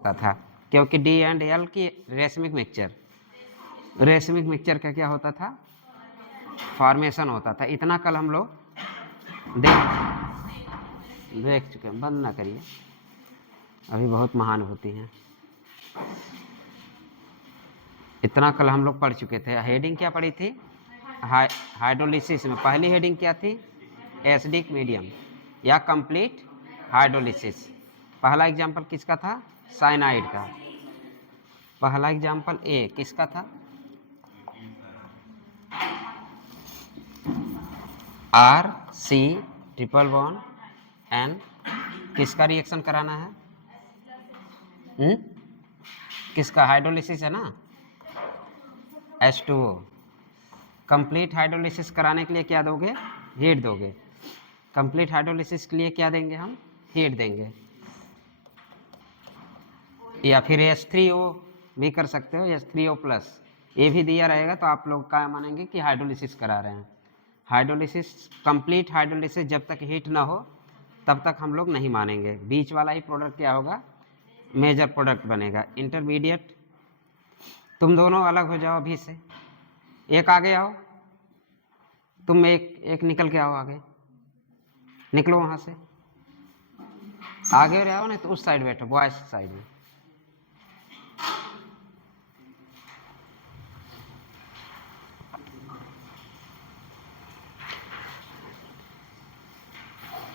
होता था, क्योंकि डी एंड एल की रेशमिक मिक्सचर का क्या होता था, फॉर्मेशन होता था। इतना कल हम लोग देख चुके हैं। बंद ना करिए, अभी बहुत महान होती हैं। इतना कल हम लोग पढ़ चुके थे। हेडिंग क्या पढ़ी थी, हाइड्रोलिसिस में पहली हेडिंग क्या थी, एसिडिक मीडियम या कंप्लीट हाइड्रोलिसिस। पहला एग्जाम्पल किसका था, साइनाइड का। पहला एग्जाम्पल ए किसका था, R C triple bond N, किसका रिएक्शन कराना है, किसका, हाइड्रोलिसिस है ना, H2O। कंप्लीट हाइड्रोलिसिस कराने के लिए क्या दोगे, हीट दोगे। कंप्लीट हाइड्रोलिसिस के लिए क्या देंगे हम, हीट देंगे। या फिर H3O भी कर सकते हो, H3O+, ये भी दिया रहेगा तो आप लोग क्या मानेंगे कि हाइड्रोलिसिस करा रहे हैं। हाइड्रोलिसिस, कंप्लीट हाइड्रोलिसिस जब तक हीट ना हो तब तक हम लोग नहीं मानेंगे। बीच वाला ही प्रोडक्ट क्या होगा, मेजर प्रोडक्ट बनेगा। इंटरमीडिएट, तुम दोनों अलग हो जाओ अभी से, एक आगे आओ, तुम एक निकल के आओ आगे, निकलो वहां से, आगे आओ, नहीं तो उस साइड बैठो, बॉयज साइड में।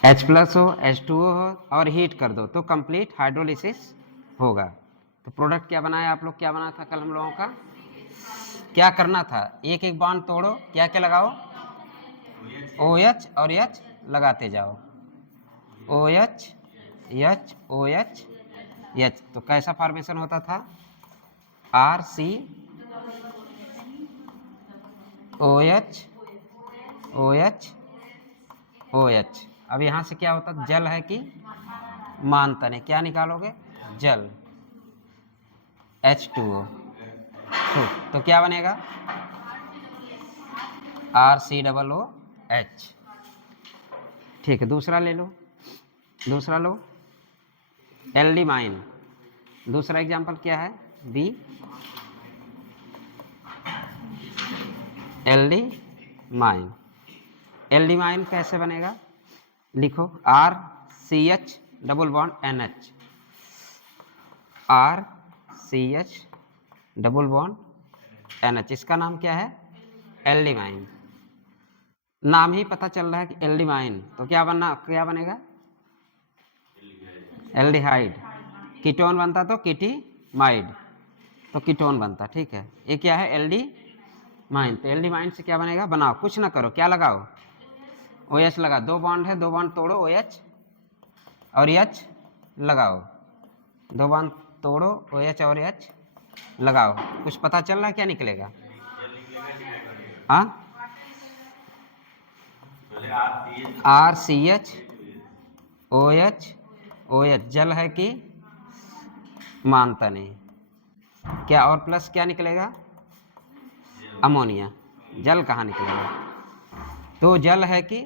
H+ हो, H2O हो और हीट कर दो तो कंप्लीट हाइड्रोलिसिस होगा। तो प्रोडक्ट क्या बनाया आप लोग, क्या बना था कल हम लोगों का, क्या करना था, एक एक बॉन्ड तोड़ो, क्या क्या लगाओ, OH और H लगाते जाओ, OH H OH H। तो कैसा फॉर्मेशन होता था, RC OH OH OH। अब यहाँ से क्या होता, जल है कि मानतन है, क्या निकालोगे, जल, H2O। तो क्या बनेगा, RCOOH। ठीक है, दूसरा ले लो, दूसरा लो, एल्डिमाइन। दूसरा एग्जांपल क्या है, बी एल्डिमाइन। एल्डिमाइन कैसे बनेगा, लिखो, RCH double bond NH, RCH double bond NH। इसका नाम क्या है, एल्डिमाइन। नाम ही पता चल रहा है कि एल्डिमाइन, तो क्या बनेगा, एल्डिहाइड। कीटोन बनता तो कीटीमाइड, तो कीटोन बनता। ठीक है, ये क्या है, एल्डिमाइन। तो एल्डिमाइन से क्या बनेगा, बनाओ, कुछ ना करो, क्या लगाओ, OH लगा, दो बॉन्ड है, दो बॉन्ड तोड़ो, OH और H लगाओ, दो बॉन्ड तोड़ो, OH और H लगाओ। कुछ पता चल रहा है क्या निकलेगा, हाँ, RCH OH OH जल है कि मानता नहीं, क्या, और प्लस क्या निकलेगा, अमोनिया। जल कहाँ निकलेगा, तो जल है कि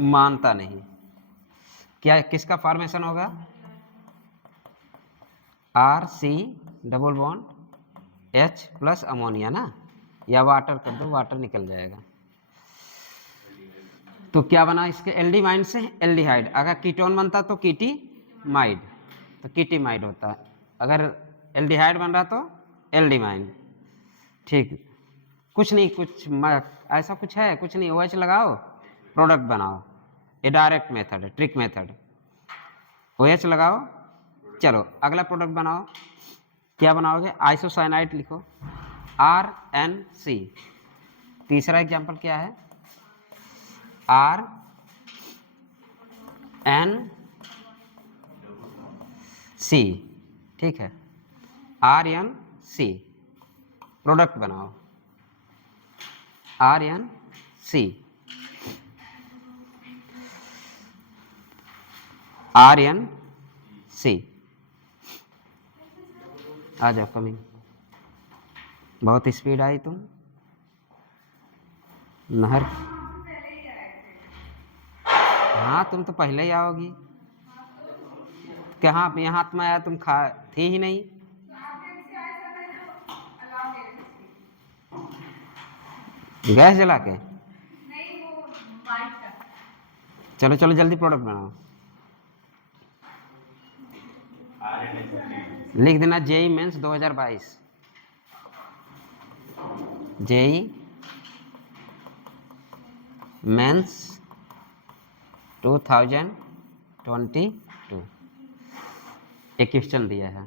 मानता नहीं। क्या, किसका फॉर्मेशन होगा, RC double bond H+ ammonia ना, या वाटर कर दो, वाटर निकल जाएगा। तो क्या बना इसके, एल्डिमाइन से एल्डिहाइड। अगर कीटोन बनता तो कीटीमाइड, तो कीटीमाइड होता। अगर एल्डिहाइड बन रहा तो एल्डिमाइन। ठीक, कुछ नहीं, कुछ ऐसा कुछ है, कुछ नहीं, OH लगाओ, प्रोडक्ट बनाओ। ये डायरेक्ट मेथड है, ट्रिक मेथड। OH लगाओ, चलो अगला प्रोडक्ट बनाओ। क्या बनाओगे, आइसोसाइनाइड लिखो, RNC। तीसरा एग्जांपल क्या है, RNC। ठीक है, RNC प्रोडक्ट बनाओ, RNC आ जाओ, कमिंग। बहुत स्पीड आई तुम, नहर, हाँ तुम तो पहले ही आओगी। कहाँ यहाँ हाथ में आया, तुम थी ही नहीं। गैस जला के? चलो चलो जल्दी प्रोडक्ट बनाओ। लिख देना जेई मेंस 2022, जेई मेंस 2022, एक क्वेश्चन दिया है।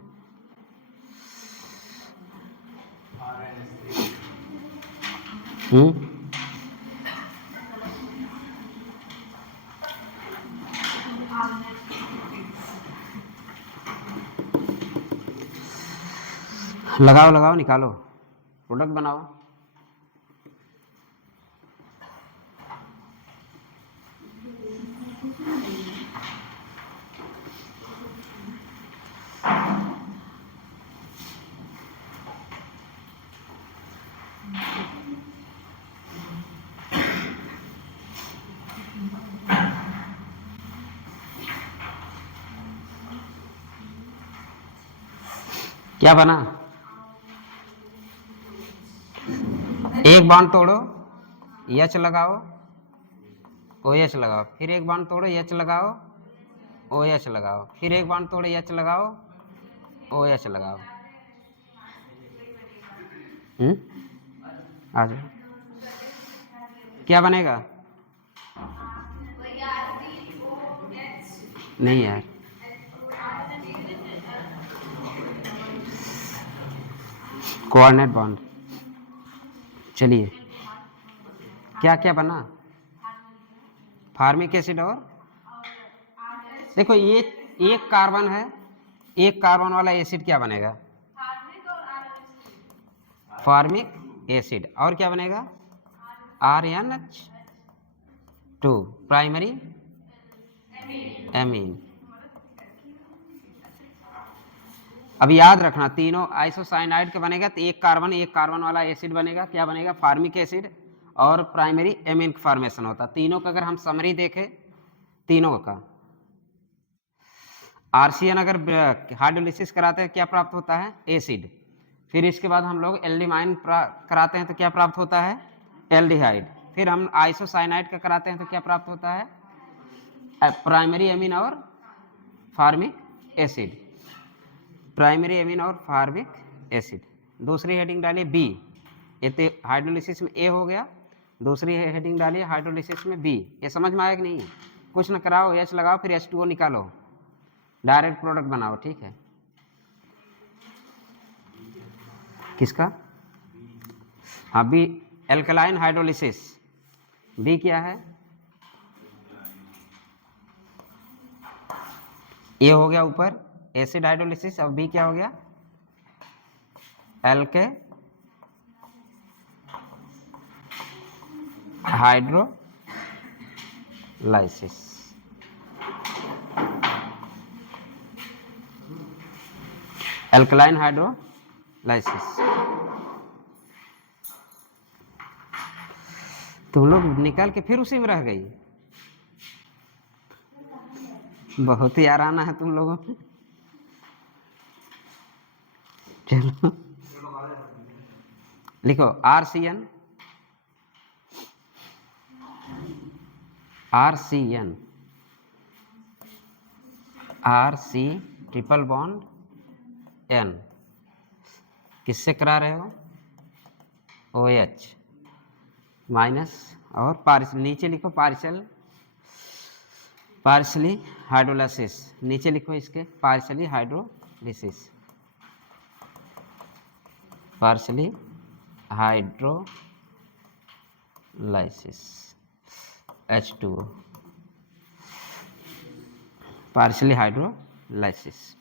लगाओ लगाओ, निकालो, प्रोडक्ट बनाओ। क्या बना? एक बांड तोड़ो, एच लगाओ, OH लगाओ, फिर एक बांड तोड़ो, एच लगाओ, OH लगाओ, फिर एक बांड तोड़ो, एच लगाओ, OH लगाओ। आ जाओ, क्या बनेगा? नहीं यार, कोऑर्डिनेट बॉन्ड। चलिए, क्या क्या बना? फार्मिक एसिड और देखो ये एक कार्बन है, एक कार्बन वाला एसिड क्या बनेगा? Formic acid. और क्या बनेगा? RNH2, primary amine. अब याद रखना, तीनों आइसोसाइनाइड के बनेगा तो एक कार्बन वाला एसिड बनेगा। क्या बनेगा? फार्मिक एसिड और प्राइमरी एमीन का फॉर्मेशन होता। तीनों का अगर हम समरी देखें, तीनों का आरसीएन अगर हाइड्रोलिसिस कराते हैं क्या प्राप्त होता है? एसिड। फिर इसके बाद हम लोग एल्डिमाइन कराते हैं तो क्या प्राप्त होता है? एल्डिहाइड। फिर हम आइसोसाइनाइड का कराते हैं तो क्या प्राप्त होता है? प्राइमरी एमीन और फार्मिक एसिड। प्राइमरी एमीन और फार्मिक एसिड। दूसरी हेडिंग डालिए बी, ये हाइड्रोलिसिस में ए हो गया। दूसरी हेडिंग डालिए हाइड्रोलिसिस में बी। ये समझ में आया कि नहीं? कुछ न कराओ, एच लगाओ, फिर H2O निकालो, डायरेक्ट प्रोडक्ट बनाओ। ठीक है? किसका? हाँ, बी एल्कलाइन हाइड्रोलिसिस। बी क्या है? ए हो गया ऊपर एसिड हाइड्रोलिसिस, और बी क्या हो गया? एल्के हाइड्रोलाइसिस। Alkaline hydrolysis. तुम लोग निकल के फिर उसी में रह गई। बहुत ही आराना है तुम लोगों में। चलो लिखो RCN, RC triple bond N, किससे करा रहे हो? OH माइनस, और पार्शियल नीचे लिखो, पार्शली हाइड्रोलाइसिस। नीचे लिखो इसके partially hydrolysis, partially hydrolysis H2O, partially hydrolysis.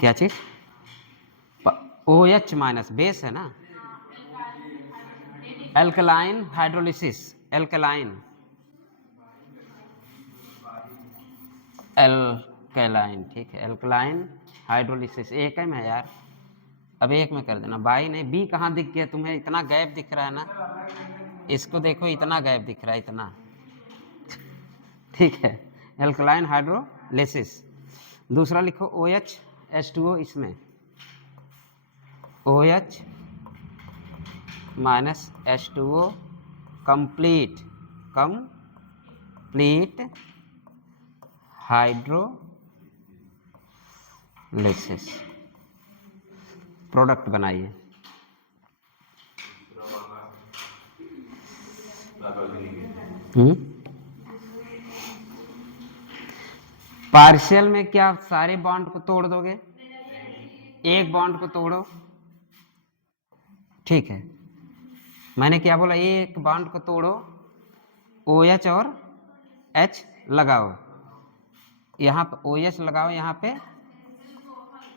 क्या चीज? OH माइनस, बेस है ना। एल्कलाइन हाइड्रोलिसिस, एल्कलाइन ठीक है, एल्कलाइन हाइड्रोलिसिस। एक है मैं यार, अब एक में कर देना। बाई नहीं, बी कहाँ दिख गया तुम्हें? इतना गैप दिख रहा है ना, इसको देखो, इतना गैप दिख रहा है, इतना। ठीक है, एल्कलाइन हाइड्रोलिसिस। दूसरा लिखो OH H2O, इसमें OH minus H2O complete hydrolysis product बनाइए। पार्शियल में क्या सारे बॉन्ड को तोड़ दोगे? एक बॉन्ड को तोड़ो, ठीक है। मैंने क्या बोला? एक बॉन्ड को तोड़ो, OH और H लगाओ, यहाँ पे OH लगाओ, यहाँ पे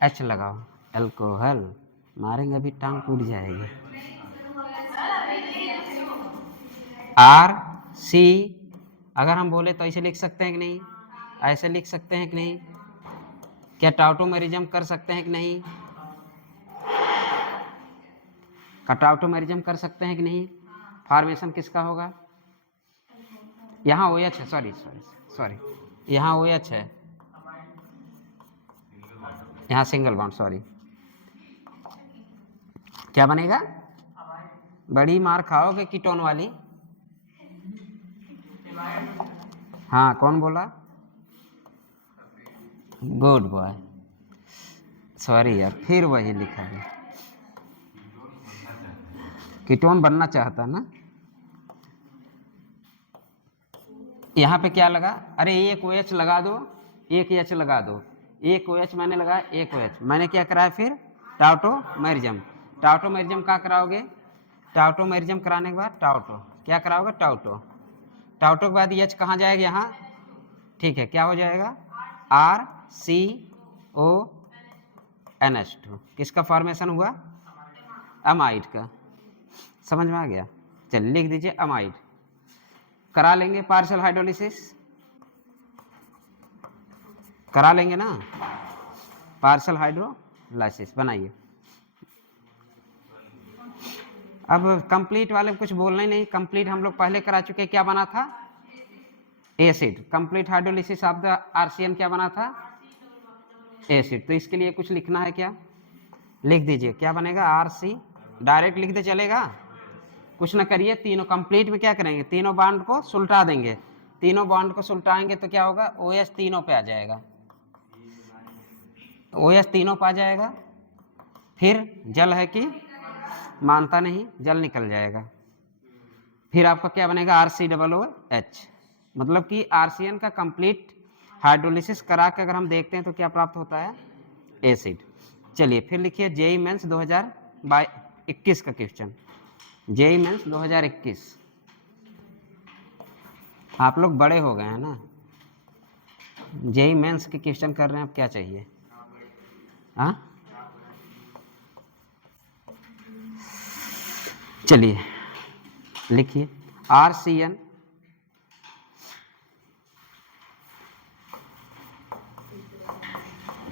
H लगाओ। अल्कोहल मारेंगे अभी, टांग टूट जाएगी। RC अगर हम बोले तो ऐसे लिख सकते हैं कि नहीं? ऐसे लिख सकते हैं कि नहीं? क्या टाउटोमेरिज्म कर सकते हैं कि नहीं? टाउटोमेरिज्म कर सकते हैं कि नहीं? फॉर्मेशन किसका होगा? यहाँ OH है, सॉरी, यहाँ OH है, यहाँ सिंगल बॉन्ड, सॉरी। क्या बनेगा? बड़ी मार खाओगे कीटोन वाली। हाँ, कौन बोला? Good boy. सॉरी यार, फिर वही लिखा है, कीटोन बनना चाहता ना। यहाँ पे क्या लगा? अरे एक OH लगा दो, एक H लगा दो, एक OH मैंने लगाया, एक OH मैंने क्या कराया? फिर टाउटोमेरिज्म। टाउटोमेरिज्म क्या कराओगे? टाउटोमेरिज्म कराने के बाद टाउटो क्या कराओगे? टाउटो के बाद H कहाँ जाएगा? यहाँ, ठीक है। क्या हो जाएगा? RCONH2। किसका फॉर्मेशन हुआ? अमाइड का। समझ में आ गया? चलिए लिख दीजिए अमाइड। करा लेंगे पार्शियल हाइड्रोलिसिस, करा लेंगे ना? पार्शियल हाइड्रोलाइसिस बनाइए। अब कंप्लीट वाले कुछ बोलना ही नहीं, कंप्लीट हम लोग पहले करा चुके। क्या बना था? Acid. Complete hydrolysis of the RCN क्या बना था? एसिड। तो इसके लिए कुछ लिखना है क्या? लिख दीजिए। क्या बनेगा? RC। डायरेक्ट लिख दे चलेगा? कुछ ना करिए, तीनों कंप्लीट में क्या करेंगे? तीनों बॉन्ड को सुलटा देंगे। तीनों बॉन्ड को सुलटाएंगे तो क्या होगा? OH तीनों पे आ जाएगा, OH तीनों पे आ जाएगा। फिर जल है कि मानता नहीं, जल निकल जाएगा। फिर आपका क्या बनेगा? RCOOH। मतलब कि RCN का कंप्लीट हाइड्रोलिसिस करा के अगर हम देखते हैं तो क्या प्राप्त होता है? एसिड। चलिए फिर लिखिए JEE मेंस 2021 का क्वेश्चन। JEE mains 2021। आप लोग बड़े हो गए हैं ना, JEE मेंस के क्वेश्चन कर रहे हैं, अब क्या चाहिए? हाँ, चलिए लिखिए RCN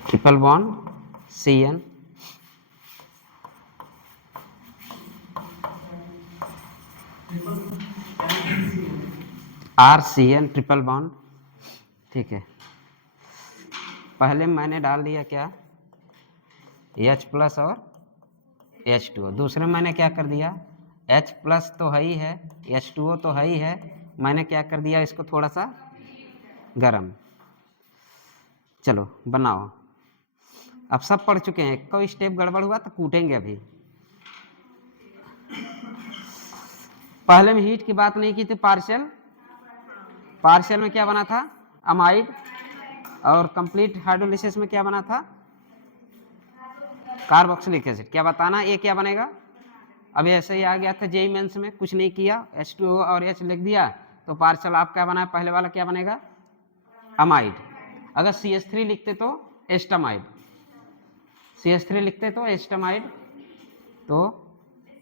triple bond CN RCN triple bond, ठीक है। पहले मैंने डाल दिया क्या? H प्लस और H2O। दूसरे मैंने क्या कर दिया? H प्लस तो है ही है, H2O तो है ही है, मैंने क्या कर दिया? इसको थोड़ा सा गरम। चलो बनाओ। अब सब पढ़ चुके हैं, कोई स्टेप गड़बड़ हुआ तो कूटेंगे अभी। पहले में हीट की बात नहीं की थी। पार्शियल में क्या बना था? अमाइड। और कंप्लीट हाइड्रोलिसिस में क्या बना था? Carboxylic acid. क्या बताना? ये क्या बनेगा? अभी ऐसे ही आ गया था JEE मेंस में, कुछ नहीं किया, H2O और H लिख दिया तो पार्शियल आप क्या बना? पहले वाला क्या बनेगा? अमाइड। अगर CH3 लिखते तो एस्टामाइड, CH3 लिखते तो एस्टामाइड। तो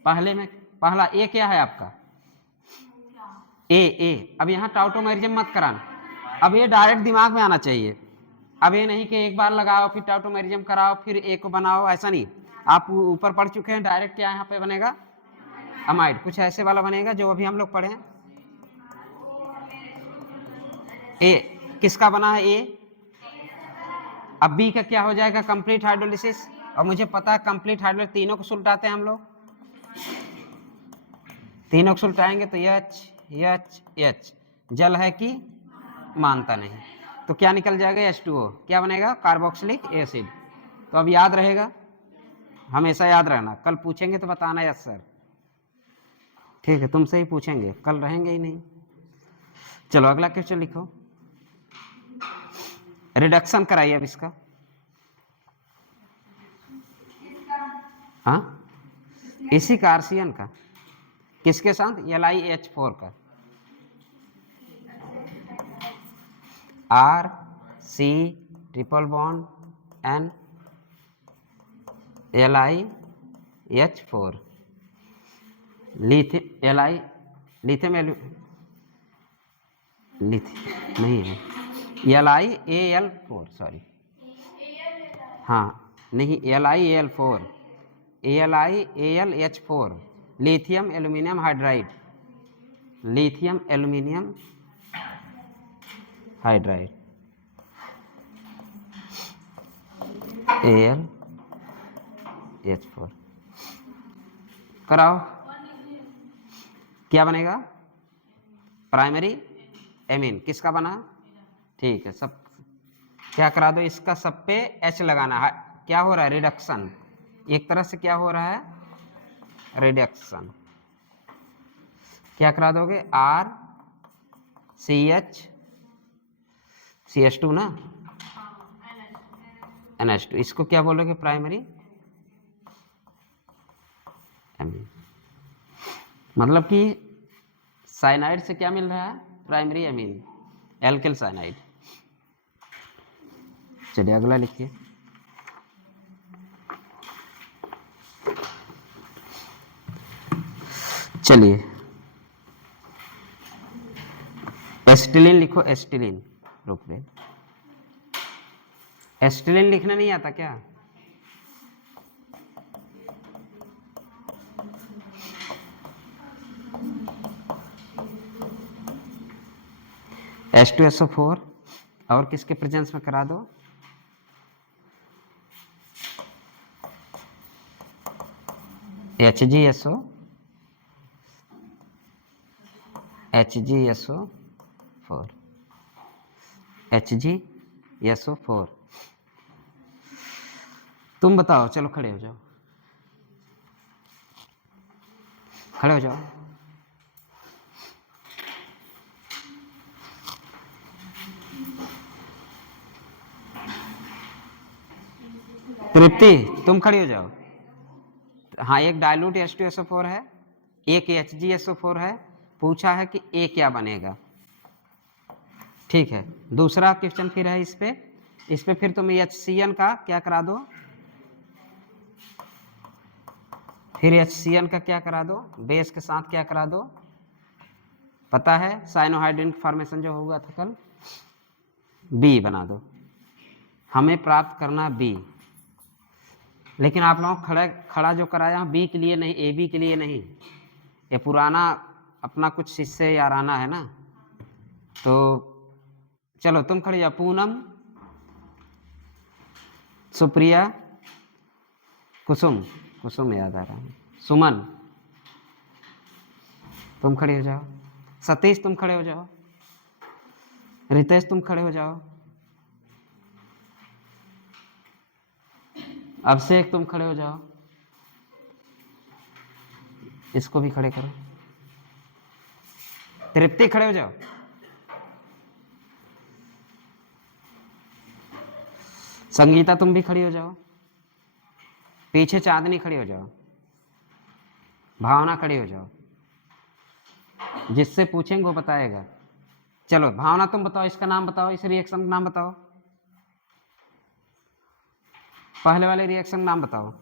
पहले में पहला ए क्या है आपका? ए। अब यहाँ टाउटोमेरिज्म मत कराना, अब ये डायरेक्ट दिमाग में आना चाहिए। अब ये नहीं कि एक बार लगाओ फिर टाउटोमेरिज्म कराओ फिर ए को बनाओ, ऐसा नहीं। आप ऊपर पढ़ चुके हैं, डायरेक्ट क्या यहाँ पे बनेगा? अमाइड। कुछ ऐसे वाला बनेगा जो अभी हम लोग पढ़े हैं। ए किसका बना है? ए अब बी का क्या हो जाएगा, कंप्लीट हाइड्रोलिसिस। और मुझे पता है कंप्लीट हाइड्रोलिसिस तीनों को सुलटाते हैं हम लोग, तीनों को सुलटाएंगे तो एच एच एच, जल है कि मानता नहीं, तो क्या निकल जाएगा H2O, क्या बनेगा, कार्बोक्सिलिक एसिड। तो अब याद रहेगा, हमेशा याद रहना, कल पूछेंगे तो बताना यस सर, ठीक है, तुमसे ही पूछेंगे, कल रहेंगे ही नहीं। चलो अगला क्वेश्चन लिखो, रिडक्शन कराइए अब इसका। हाँ, इसी का आर्सियन का, किसके साथ, LiH4 का, R C triple bond N LiH4, lithium नहीं है, LiAl4, सॉरी, हाँ नहीं, LiAl4, AlH4, lithium aluminium hydride, lithium aluminium hydride, AlH4 कराओ, क्या बनेगा, प्राइमरी एमीन, किसका बना, ठीक है, सब क्या करा दो, इसका सब पे H लगाना है, क्या हो रहा है, रिडक्शन, एक तरह से क्या हो रहा है, रिडक्शन, क्या करा दोगे, R CH2 ना, NH2, इसको क्या बोलोगे, प्राइमरी एमीन, मतलब कि साइनाइड से क्या मिल रहा है, प्राइमरी एमीन, एल्किल साइनाइड। चलिए अगला लिखिए, चलिए एस्टिलीन लिखो, एस्टिलीन, रुक दे, एस्टिलीन लिखना नहीं आता क्या, H2SO4, और किसके प्रेजेंस में करा दो, HgSO, HgSO4, HgSO4, तुम बताओ, चलो खड़े हो जाओ, खड़े हो जाओ, तृप्ति तुम खड़ी हो जाओ, हाँ, एक डाइल्यूट H2SO4 है, एक HgSO4 है, पूछा है कि A क्या बनेगा, ठीक है, दूसरा क्वेश्चन फिर है इस पे फिर तुम HCN का क्या करा दो, फिर HCN का क्या करा दो, बेस के साथ क्या करा दो, पता है साइनोहाइड्रिन फॉर्मेशन जो हुआ था कल, B बना दो, हमें प्राप्त करना B, लेकिन आप लोगों खड़ा जो कराया B के लिए नहीं, AB के लिए नहीं, ये पुराना अपना कुछ शिष्य याराना है ना, तो चलो तुम खड़ी जाओ, पूनम, सुप्रिया, कुसुम याद आ रहा है, सुमन तुम खड़े हो जाओ, सतीश तुम खड़े हो जाओ, रितेश तुम खड़े हो जाओ, अभिषेक तुम खड़े हो जाओ, इसको भी खड़े करो, तृप्ति खड़े हो जाओ, संगीता तुम भी खड़ी हो जाओ, पीछे चांदनी खड़ी हो जाओ, भावना खड़ी हो जाओ, जिससे पूछेंगे वो बताएगा। चलो भावना तुम बताओ, इसका नाम बताओ, इस रिएक्शन का नाम बताओ, पहले वाले रिएक्शन का नाम बताओ,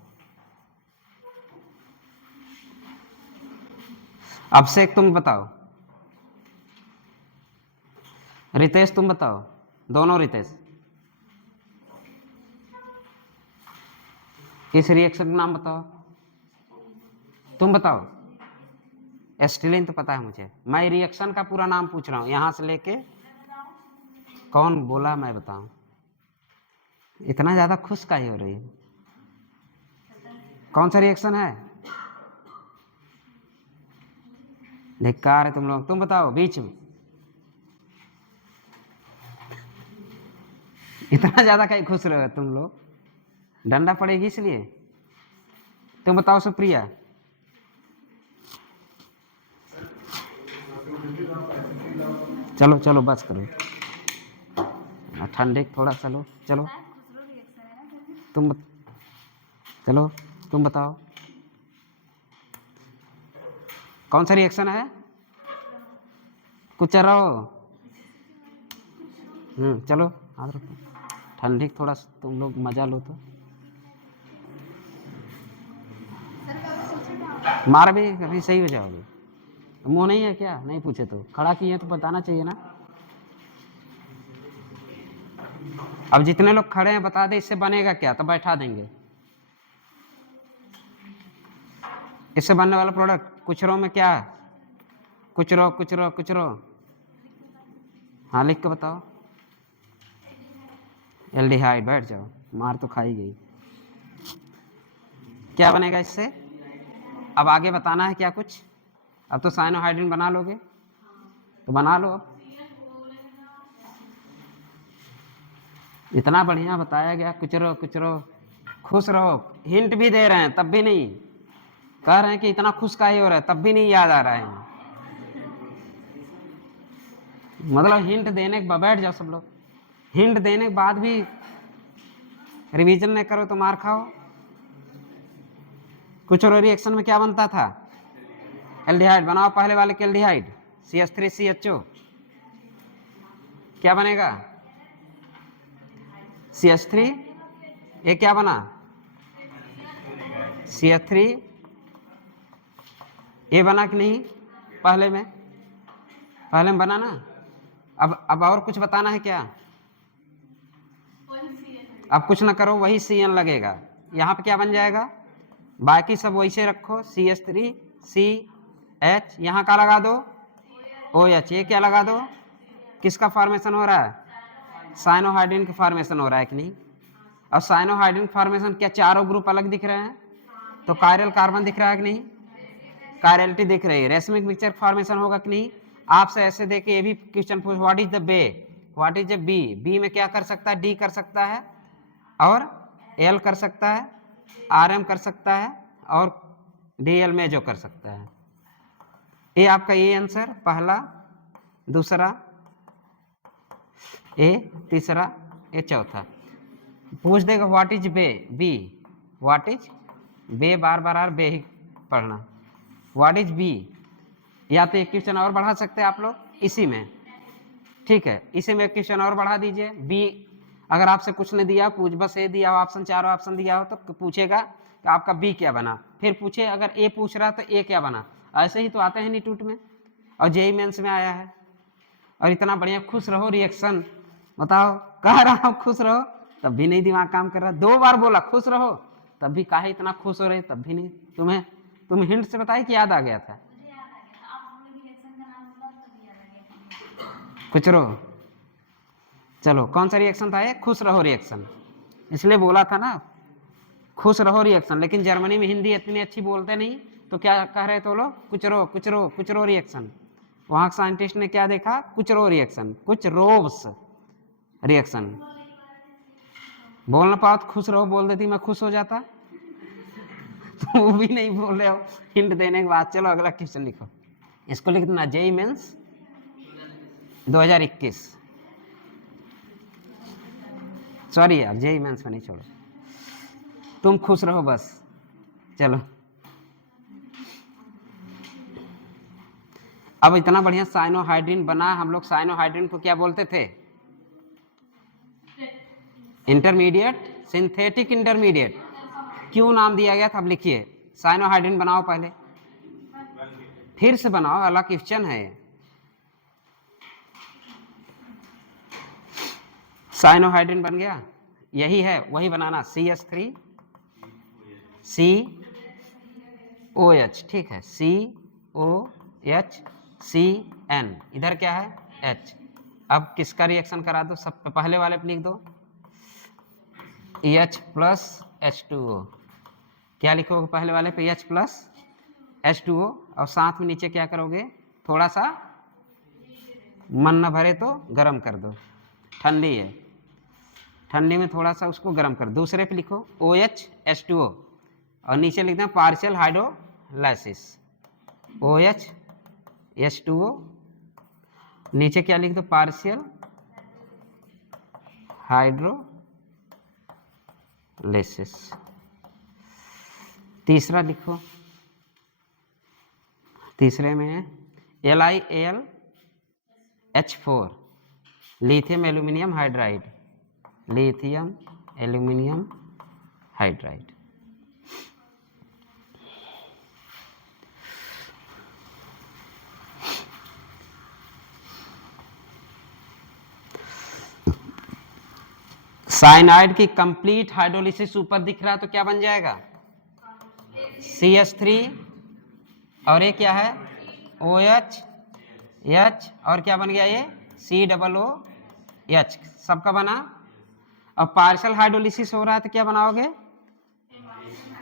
अभिषेक तुम बताओ, रितेश तुम बताओ, दोनों रितेश, इस रिएक्शन का नाम बताओ, तुम बताओ, एस्टिलीन तो पता है मुझे, मैं रिएक्शन का पूरा नाम पूछ रहा हूं, यहां से लेके कौन बोला मैं बताऊं, इतना ज़्यादा खुश काहे हो रही है? कौन सा रिएक्शन है? धिक्कार है तुम लोग। तुम बताओ बीच में। इतना ज़्यादा काहे खुश रहे हो तुम लोग? डंडा पड़ेगी इसलिए? तुम बताओ सुप्रिया। चलो चलो बस करो, ठंडे थोड़ा। चलो चलो तुम चलो तुम बताओ कौन सा रिएक्शन है? कुछ रहो। चलो हाथ रखो, ठंडी थोड़ा तुम लोग मजा लो तो। मार भी कभी सही हो जाओगे। मुंह नहीं है क्या? नहीं पूछे तो खड़ा किए तो बताना चाहिए ना। अब जितने लोग खड़े हैं बता दे इससे बनेगा क्या, तो बैठा देंगे। इससे बनने वाला प्रोडक्ट कुचरों में क्या है? कुचरो कुचरो कुचरो। हाँ लिख के बताओ। एल्डिहाइड। बैठ जाओ, मार तो खाई गई। क्या बनेगा इससे? अब आगे बताना है क्या कुछ? अब तो साइनोहाइड्रिन बना लोगे तो बना लो। अब इतना बढ़िया बताया गया, कुचरो कुचरो। खुश रहो। हिंट भी दे रहे हैं तब भी नहीं। कह रहे हैं कि इतना खुश काहे हो रहा है, तब भी नहीं याद आ रहा है। मतलब हिंट देने के बाद बैठ जाओ सब लोग। हिंट देने के बाद भी रिवीजन नहीं करो तो मार खाओ। कुचरो रिएक्शन में क्या बनता था? एल्डिहाइड। बनाओ पहले वाले के एल्डिहाइड, CH3CHO। क्या बनेगा? CH3। ये क्या बना? CH3। ये बना कि नहीं? पहले में बना ना। अब और कुछ बताना है क्या? अब कुछ ना करो, वही CN लगेगा। यहाँ पे क्या बन जाएगा? बाकी सब वैसे रखो। CH3CH। यहाँ का लगा दो OH। ये क्या लगा दो? किसका फॉर्मेशन हो रहा है? साइनोहाइड्रिन का फॉर्मेशन हो रहा है कि नहीं? और साइनोहाइड्रिन फॉर्मेशन क्या चारों ग्रुप अलग दिख रहे हैं? तो कायरल कार्बन दिख रहा है कि नहीं? कायरलिटी दिख रही है। रेशमिक मिक्सचर फॉर्मेशन होगा कि नहीं? आपसे ऐसे देखे ये भी क्वेश्चन पूछ, what is the B, what is the B. B में क्या कर सकता है? डी कर सकता है और एल कर सकता है, RM कर सकता है और DL में जो कर सकता है। ये आपका ये आंसर पहला, दूसरा ए, तीसरा ए, चौथा। पूछ देगा what is bay, B. What is bay, बार बार बे ही पढ़ना। What is B. या तो एक क्वेश्चन और बढ़ा सकते हैं आप लोग इसी में, ठीक है? इसी में एक क्वेश्चन और बढ़ा दीजिए। बी अगर आपसे कुछ नहीं दिया, पूछ बस ए दिया हो, ऑप्शन चारों ऑप्शन दिया हो, तो पूछेगा कि आपका बी क्या बना। फिर पूछे अगर ए पूछ रहा तो ए क्या बना। ऐसे ही तो आते हैं नीटूट में और जेई मेंस में आया है। और इतना बढ़िया खुश रहो रिएक्शन। बताओ, कह रहा हूँ खुश रहो तब भी नहीं दिमाग काम कर रहा। 2 बार बोला खुश रहो तब भी काहे इतना खुश हो रहे, तब भी नहीं। तुम हिंट से बताए कि याद आ गया था? कुछ रहो। चलो कौन सा रिएक्शन था ये? खुश रहो रिएक्शन। इसलिए बोला था ना खुश रहो रिएक्शन। लेकिन जर्मनी में हिंदी इतनी अच्छी बोलते नहीं, तो क्या कह रहे थे लोग? कुचरो कुचरो कुचरो रिएक्शन। वहां साइंटिस्ट ने क्या देखा? कुचरो रिएक्शन, कुछ रोब्स रिएक्शन। बोल ना पाओ तो खुश रहो बोल देती, मैं खुश हो जाता। तो वो भी नहीं बोल रहे हो हिंट देने के बाद। चलो अगला क्वेश्चन लिखो। इसको लिख देना जेई मेंस 2021। सॉरी यार, जेई मेंस में नहीं, छोड़ो। तुम खुश रहो बस। चलो अब इतना बढ़िया साइनोहाइड्रिन बना। हम लोग साइनोहाइड्रिन को क्या बोलते थे? Intermediate, synthetic intermediate. क्यों नाम दिया गया था? अब लिखिए। साइनोहाइड्रिन बनाओ पहले, फिर से बनाओ, अलग क्वेश्चन है। साइनोहाइड्रिन बन गया, यही है, वही बनाना। CH3 COH, ठीक है? COH CN, इधर क्या है? H। अब किसका रिएक्शन करा दो? सब पहले वाले पे लिख दो। H plus H2O। क्या लिखोगे पहले वाले पे एच प्लस H2O, और साथ में नीचे क्या करोगे, थोड़ा सा मन न भरे तो गर्म कर दो, ठंडी है, ठंडी में थोड़ा सा उसको गर्म कर। दूसरे पे लिखो OH H2O और नीचे लिखना पार्शियल हाइड्रोलाइसिस, OH H2O, नीचे क्या लिख दो, पार्शियल हाइड्रोलाइसिस। तीसरा लिखो, तीसरे में है LiAlH4 lithium aluminium hydride, lithium aluminium hydride. Cyanide की कंप्लीट हाइड्रोलिसिस ऊपर दिख रहा है तो क्या बन जाएगा, CH3, और ये क्या है OH H, और क्या बन गया ये COOH, सबका बना। अब पार्शियल हाइड्रोलिसिस हो रहा है तो क्या बनाओगे,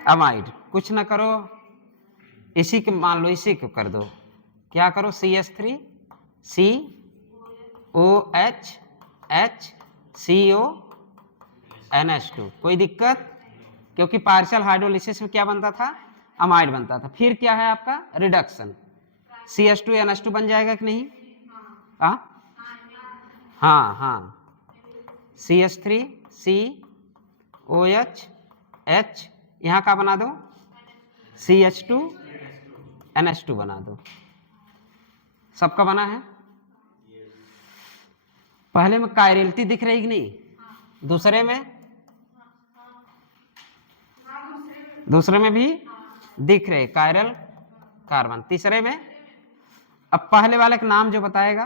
अमाइड। कुछ ना करो, इसी के मान लो, इसी को कर दो, क्या करो CH3 COH H CONH2, कोई दिक्कत, क्योंकि पार्शियल हाइड्रोलिसिस में क्या बनता था, अमाइड बनता था। फिर क्या है आपका रिडक्शन, CH2NH2 बन जाएगा कि नहीं, हाँ हाँ, CH3 COH H, यहाँ का बना दो CH2NH2 बना दो, सबका बना है। पहले में कायरलिटी दिख रही कि नहीं, दूसरे में भी दिख रहे कायरल कार्बन, तीसरे में। अब पहले वाले का नाम जो बताएगा,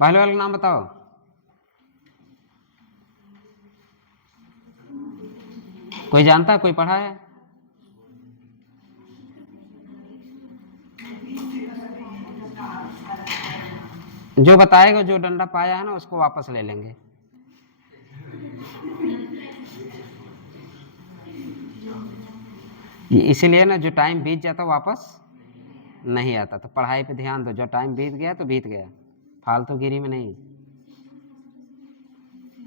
पहले वाले का नाम बताओ, कोई जानता है, कोई पढ़ा है, जो बताएगा, जो डंडा पाया है ना उसको वापस ले लेंगे। इसीलिए ना जो टाइम बीत जाता वापस नहीं आता, तो पढ़ाई पे ध्यान दो, जो टाइम बीत गया तो बीत गया, फालतू गिरी में नहीं।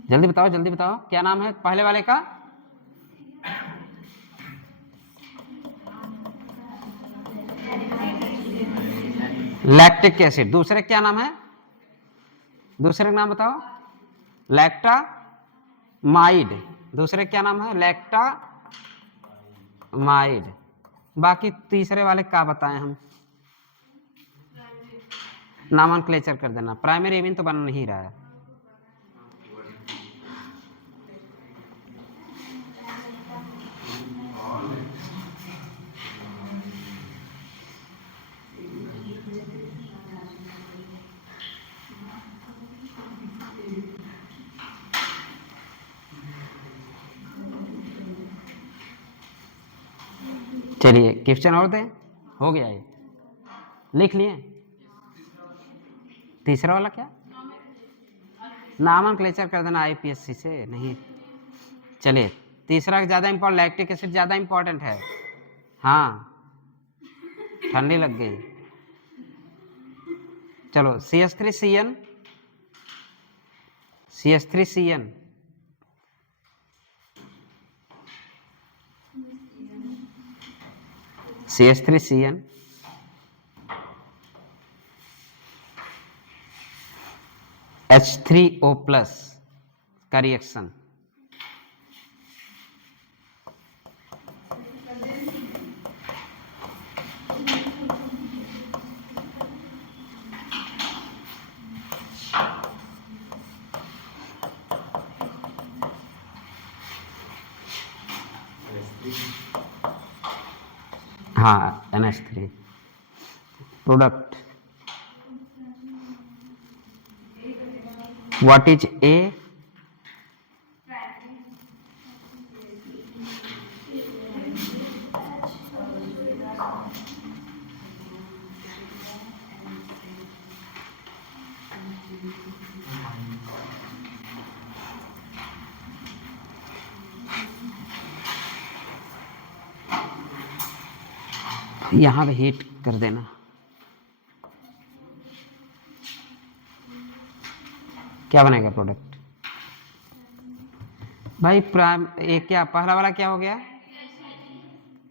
जल्दी बताओ, जल्दी बताओ, क्या नाम है पहले वाले का, लैक्टिक एसिड। दूसरे क्या नाम है, दूसरे का नाम बताओ, लैक्टामाइड। दूसरे क्या नाम है, लैक्टामाइड। बाकी तीसरे वाले क्या बताएं हम, नामनक्लेचर कर देना, प्राइमरी इमिन तो बन नहीं रहा है। चलिए क्वेश्चन और दे, हो गया ये, लिख लिए। तीसरा वाला क्या, नामनक्लेचर कर देना IPSC से, नहीं। चलिए तीसरा ज़्यादा इम्पोर्टेंट, लैक्टिक एसिड ज़्यादा इम्पोर्टेंट है। हाँ ठंडी लग गई। चलो CH3CN, CH3CN, CH3CN, H3O plus का रिएक्शन, हाँ NH3 product. What is A, यहाँ पे हीट कर देना। क्या बनेगा प्रोडक्ट भाई? प्राइम ये क्या पहला वाला क्या हो गया?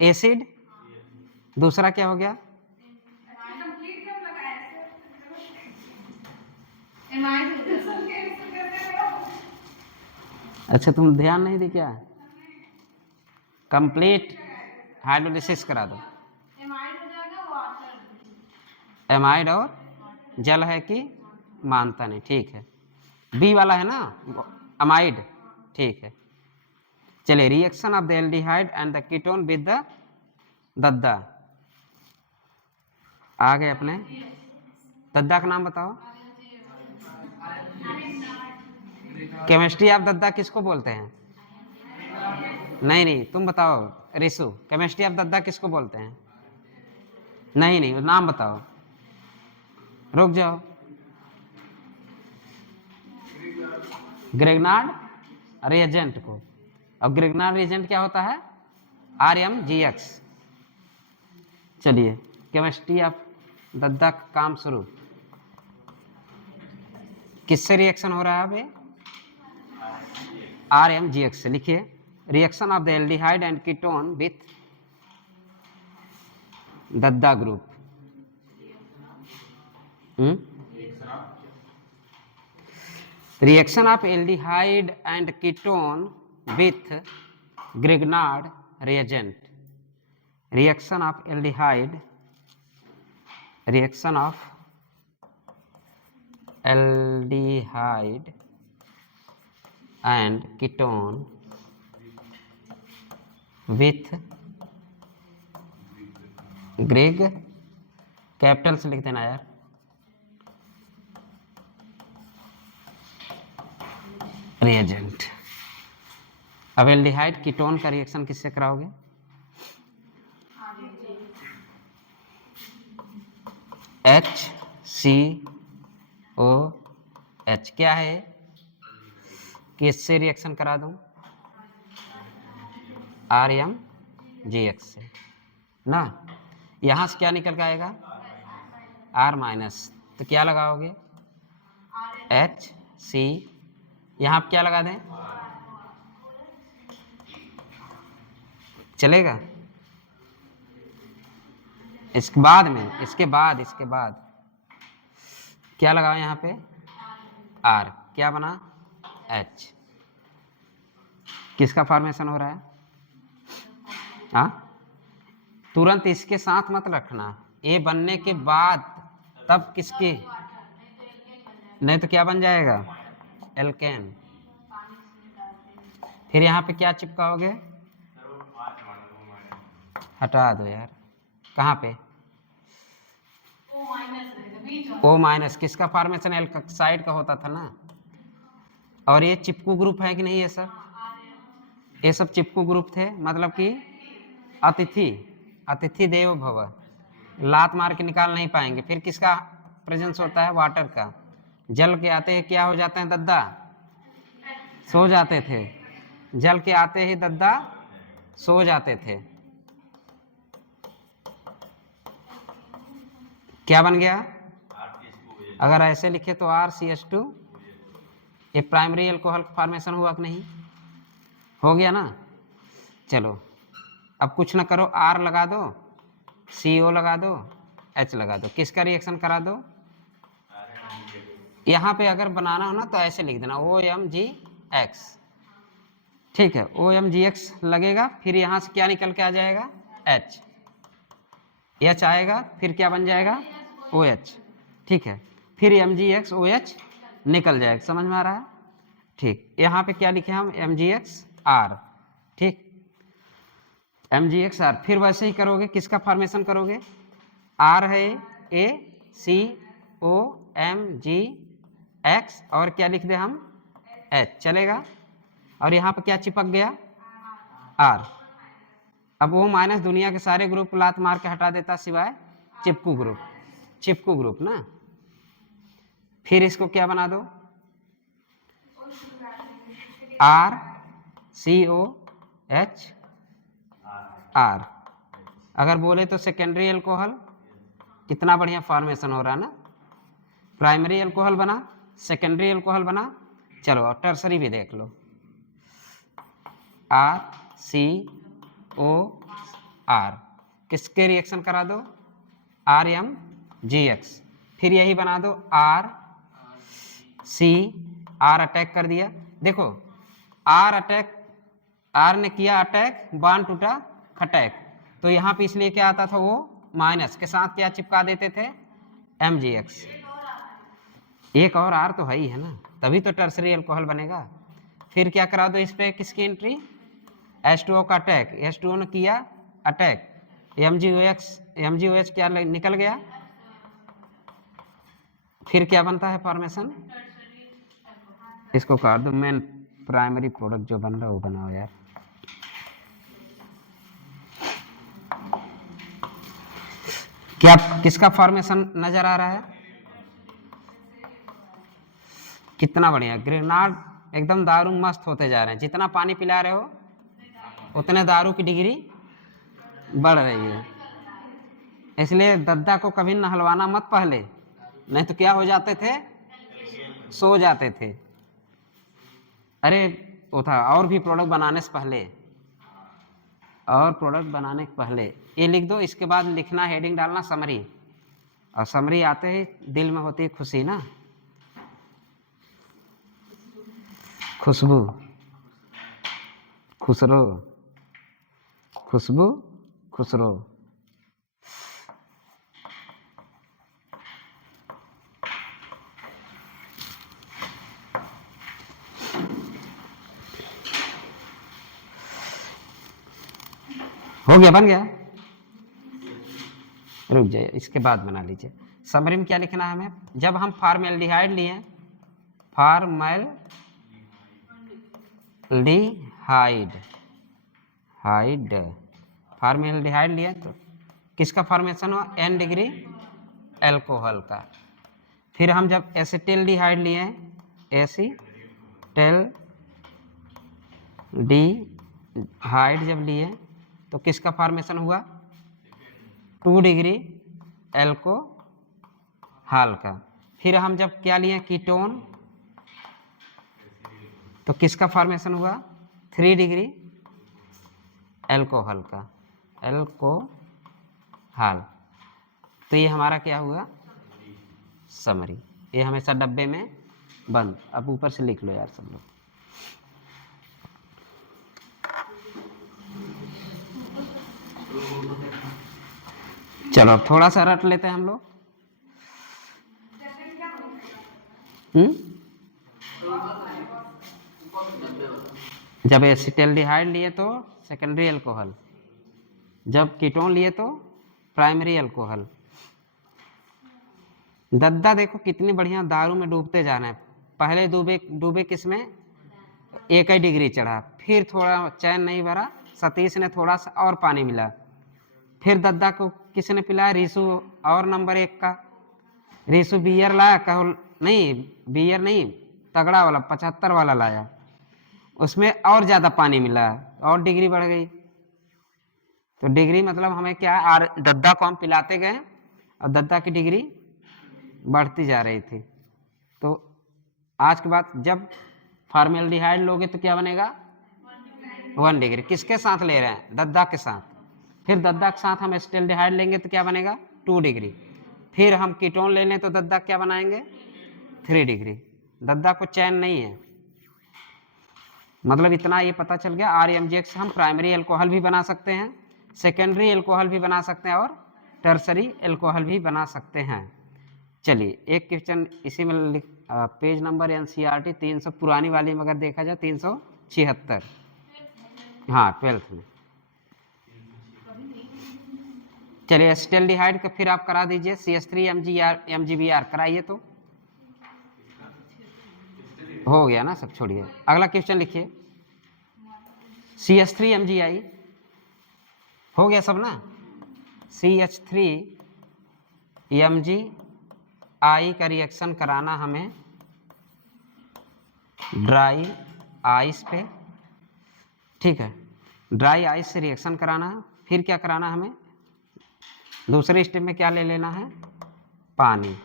एसिड। दूसरा क्या हो गया? अच्छा तुम ध्यान नहीं दी क्या? कंप्लीट हाइड्रोलिसिस करा दो। एमाइड और जल है कि मानता नहीं, ठीक है। बी वाला है ना अमाइड, ठीक है। चलिए, reaction of the aldehyde and the ketone with the दद्दा। आ गए अपने। दद्दा का नाम बताओ। केमिस्ट्री ऑफ दद्दा किसको बोलते हैं? नहीं नहीं, तुम बताओ रिसु, केमिस्ट्री ऑफ दद्दा किसको बोलते हैं? नहीं नहीं, नाम बताओ। रुक जाओ। ग्रेगनार्ड रिएजेंट को। अब ग्रेगनार्ड रिएजेंट क्या होता है? RmGx। चलिए, केमिस्ट्री ऑफ दद्दा का काम शुरू। किससे रिएक्शन हो रहा है अभी? RmGx से। लिखिए, reaction of the aldehyde and ketone with दद्दा group. Reaction of aldehyde and ketone with Grignard reagent. Reaction of aldehyde and ketone with ग्रेग, कैपिटल से लिख देना यार, रिएजेंट। अब एल्डिहाइड कीटोन का रिएक्शन किससे कराओगे? HCOH। क्या है? किससे रिएक्शन करा दूं? RmGx से ना। यहां से क्या निकल के आएगा? R-। तो क्या लगाओगे? HC। यहां पर क्या लगा दें? चलेगा? इसके बाद में, इसके बाद क्या लगाओ यहाँ पे? R। क्या बना? H। किसका फॉर्मेशन हो रहा है? हाँ, तुरंत इसके साथ मत रखना, A बनने के बाद तब किसके, नहीं तो क्या बन जाएगा? एल्केन। फिर यहाँ पे क्या चिपकाओगे? हटा दो यार। कहाँ पे? O-। किसका फॉर्मेशन? एल्कक्साइड का होता था ना। और ये चिपकू ग्रुप है कि नहीं? ये सब चिपकू ग्रुप थे, मतलब कि अतिथि देव भव, लात मार के निकाल नहीं पाएंगे। फिर किसका प्रेजेंस होता है? वाटर का। जल के आते ही क्या हो जाते हैं? दद्दा सो जाते थे। जल के आते ही दद्दा सो जाते थे। क्या बन गया? अगर ऐसे लिखे तो RCH2। ये प्राइमरी एल्कोहल फॉर्मेशन हुआ कि नहीं? हो गया ना। चलो, अब कुछ ना करो, R लगा दो, CO लगा दो, H लगा दो। किसका रिएक्शन करा दो? यहाँ पे अगर बनाना हो ना तो ऐसे लिख देना OMGX। ठीक है, OMGX लगेगा। फिर यहाँ से क्या निकल के आ जाएगा? H आएगा। फिर क्या बन जाएगा? OH। ठीक है, फिर MgX OH निकल जाएगा। समझ में आ रहा है? ठीक, यहाँ पे क्या लिखे हम? MgXR। ठीक, MgXR। फिर वैसे ही करोगे, किसका फॉर्मेशन करोगे? R है ACOMGX और क्या लिख दे हम? H। चलेगा? और यहाँ पे क्या चिपक गया? R। अब O- दुनिया के सारे ग्रुप लात मार के हटा देता सिवाय चिपकू ग्रुप ना। फिर इसको क्या बना दो? RCOHR। अगर बोले तो सेकेंडरी अल्कोहल, कितना बढ़िया फॉर्मेशन हो रहा है ना। प्राइमरी अल्कोहल बना, सेकेंडरी अल्कोहल बना। चलो और टर्सरी भी देख लो, RCOR, किसके रिएक्शन करा दो, RMGX। फिर यही बना दो R अटैक कर दिया। देखो R अटैक, R ने किया अटैक, बांड टूटा खटैक, तो यहाँ पे इसलिए क्या आता था, वो माइनस के साथ क्या चिपका देते थे, MgX। एक और R तो है ही है ना, तभी तो टर्सरी अल्कोहल बनेगा। फिर क्या करा दो इस पे, किसकी एंट्री, H2O का अटैक, H2O ने किया अटैक, MgOH क्या निकल गया। फिर क्या बनता है फॉर्मेशन, इसको काट दो, मेन प्राइमरी प्रोडक्ट जो बन रहा है वो बनाओ यार। क्या किसका फॉर्मेशन नजर आ रहा है, कितना बढ़िया, ग्रेनाड एकदम दारू मस्त होते जा रहे हैं। जितना पानी पिला रहे हो उतने दारू की डिग्री बढ़ रही है। इसलिए दद्दा को कभी नहलवाना मत पहले, नहीं तो क्या हो जाते थे, सो जाते थे। अरे वो था, और भी प्रोडक्ट बनाने से पहले, और प्रोडक्ट बनाने के पहले ये लिख दो। इसके बाद लिखना, हेडिंग डालना समरी, और समरी आते ही दिल में होती है खुशी ना, खुशबू, खुसरो, खुशबू खुसरो। हो गया, बन गया, रुक जाइए, इसके बाद बना लीजिए। समरी में क्या लिखना है हमें, जब हम फॉर्मेल्डिहाइड लिए, फॉर्मेल्डिहाइड लिए तो किसका फॉर्मेशन हुआ, N डिग्री एल्कोहल का। फिर हम जब एसिटिल्डिहाइड लिए, एसिटिल्डिहाइड जब लिए तो किसका फॉर्मेशन हुआ, 2 डिग्री एल्कोहल का। फिर हम जब क्या लिए, कीटोन, तो किसका फॉर्मेशन हुआ, 3 डिग्री एल्कोहल का, एल्कोहल। तो ये हमारा क्या हुआ, समरी। ये हमेशा डब्बे में बंद। अब ऊपर से लिख लो यार सब लोग। चलो अब थोड़ा सा रट लेते हैं हम लोग। जब एसिटिल्डिहाइड लिए तो सेकेंडरी अल्कोहल, जब कीटोन लिए तो प्राइमरी अल्कोहल। दद्दा देखो कितनी बढ़िया दारू में डूबते जाना है। पहले डूबे किसमें, 1 ही डिग्री चढ़ा, फिर थोड़ा चैन नहीं भरा, सतीश ने थोड़ा सा और पानी मिला, फिर दद्दा को किसने पिलाया, रीसू, और नंबर 1 का रीसू बियर लाया, कहो नहीं बियर नहीं, तगड़ा वाला 75 वाला लाया, उसमें और ज़्यादा पानी मिला और डिग्री बढ़ गई। तो डिग्री मतलब हमें क्या, दद्दा को हम पिलाते गए और दद्दा की डिग्री बढ़ती जा रही थी। तो आज के बाद जब फॉर्मेल्डिहाइड लोगे तो क्या बनेगा, 1 डिग्री। किसके साथ ले रहे हैं, दद्दा के साथ। फिर दद्दा के साथ हम एसिटिल्डिहाइड लेंगे तो क्या बनेगा, 2 डिग्री। फिर हम कीटोन ले लें तो दद्दा क्या बनाएंगे, 3 डिग्री। दद्दा को चैन नहीं है। मतलब इतना ये पता चल गया, RMGX से हम प्राइमरी अल्कोहल भी बना सकते हैं, सेकेंडरी अल्कोहल भी बना सकते हैं, और टर्सरी अल्कोहल भी बना सकते हैं। चलिए एक क्वेश्चन इसी में पेज नंबर NCERT 300 पुरानी वाली में अगर देखा जाए 376, हाँ 12th में। चलिए एसिटिल्डिहाइड का फिर आप करा दीजिए, CH3 MgBr कराइए तो हो गया ना, सब छोड़िए। अगला क्वेश्चन लिखिए, CH3 MgI हो गया सब ना। CH3 MgI का रिएक्शन कराना हमें ड्राई आइस पे, ठीक है, ड्राई आइस से रिएक्शन कराना है। फिर क्या कराना हमें, दूसरे स्टेप में क्या ले लेना है, पानी,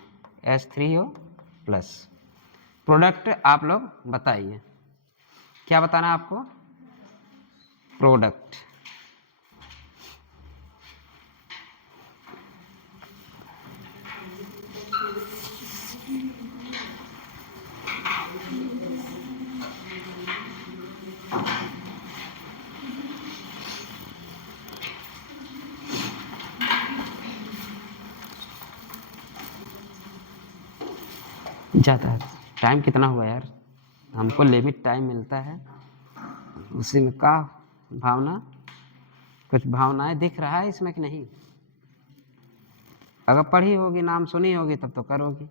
H3O प्लस। प्रोडक्ट आप लोग बताइए, क्या बताना है आपको, प्रोडक्ट। ज़्यादा टाइम कितना हुआ यार, हमको लिमिट टाइम मिलता है, उसी में का भावना, कुछ भावनाएं दिख रहा है इसमें कि नहीं? अगर पढ़ी होगी, नाम सुनी होगी, तब तो करोगी,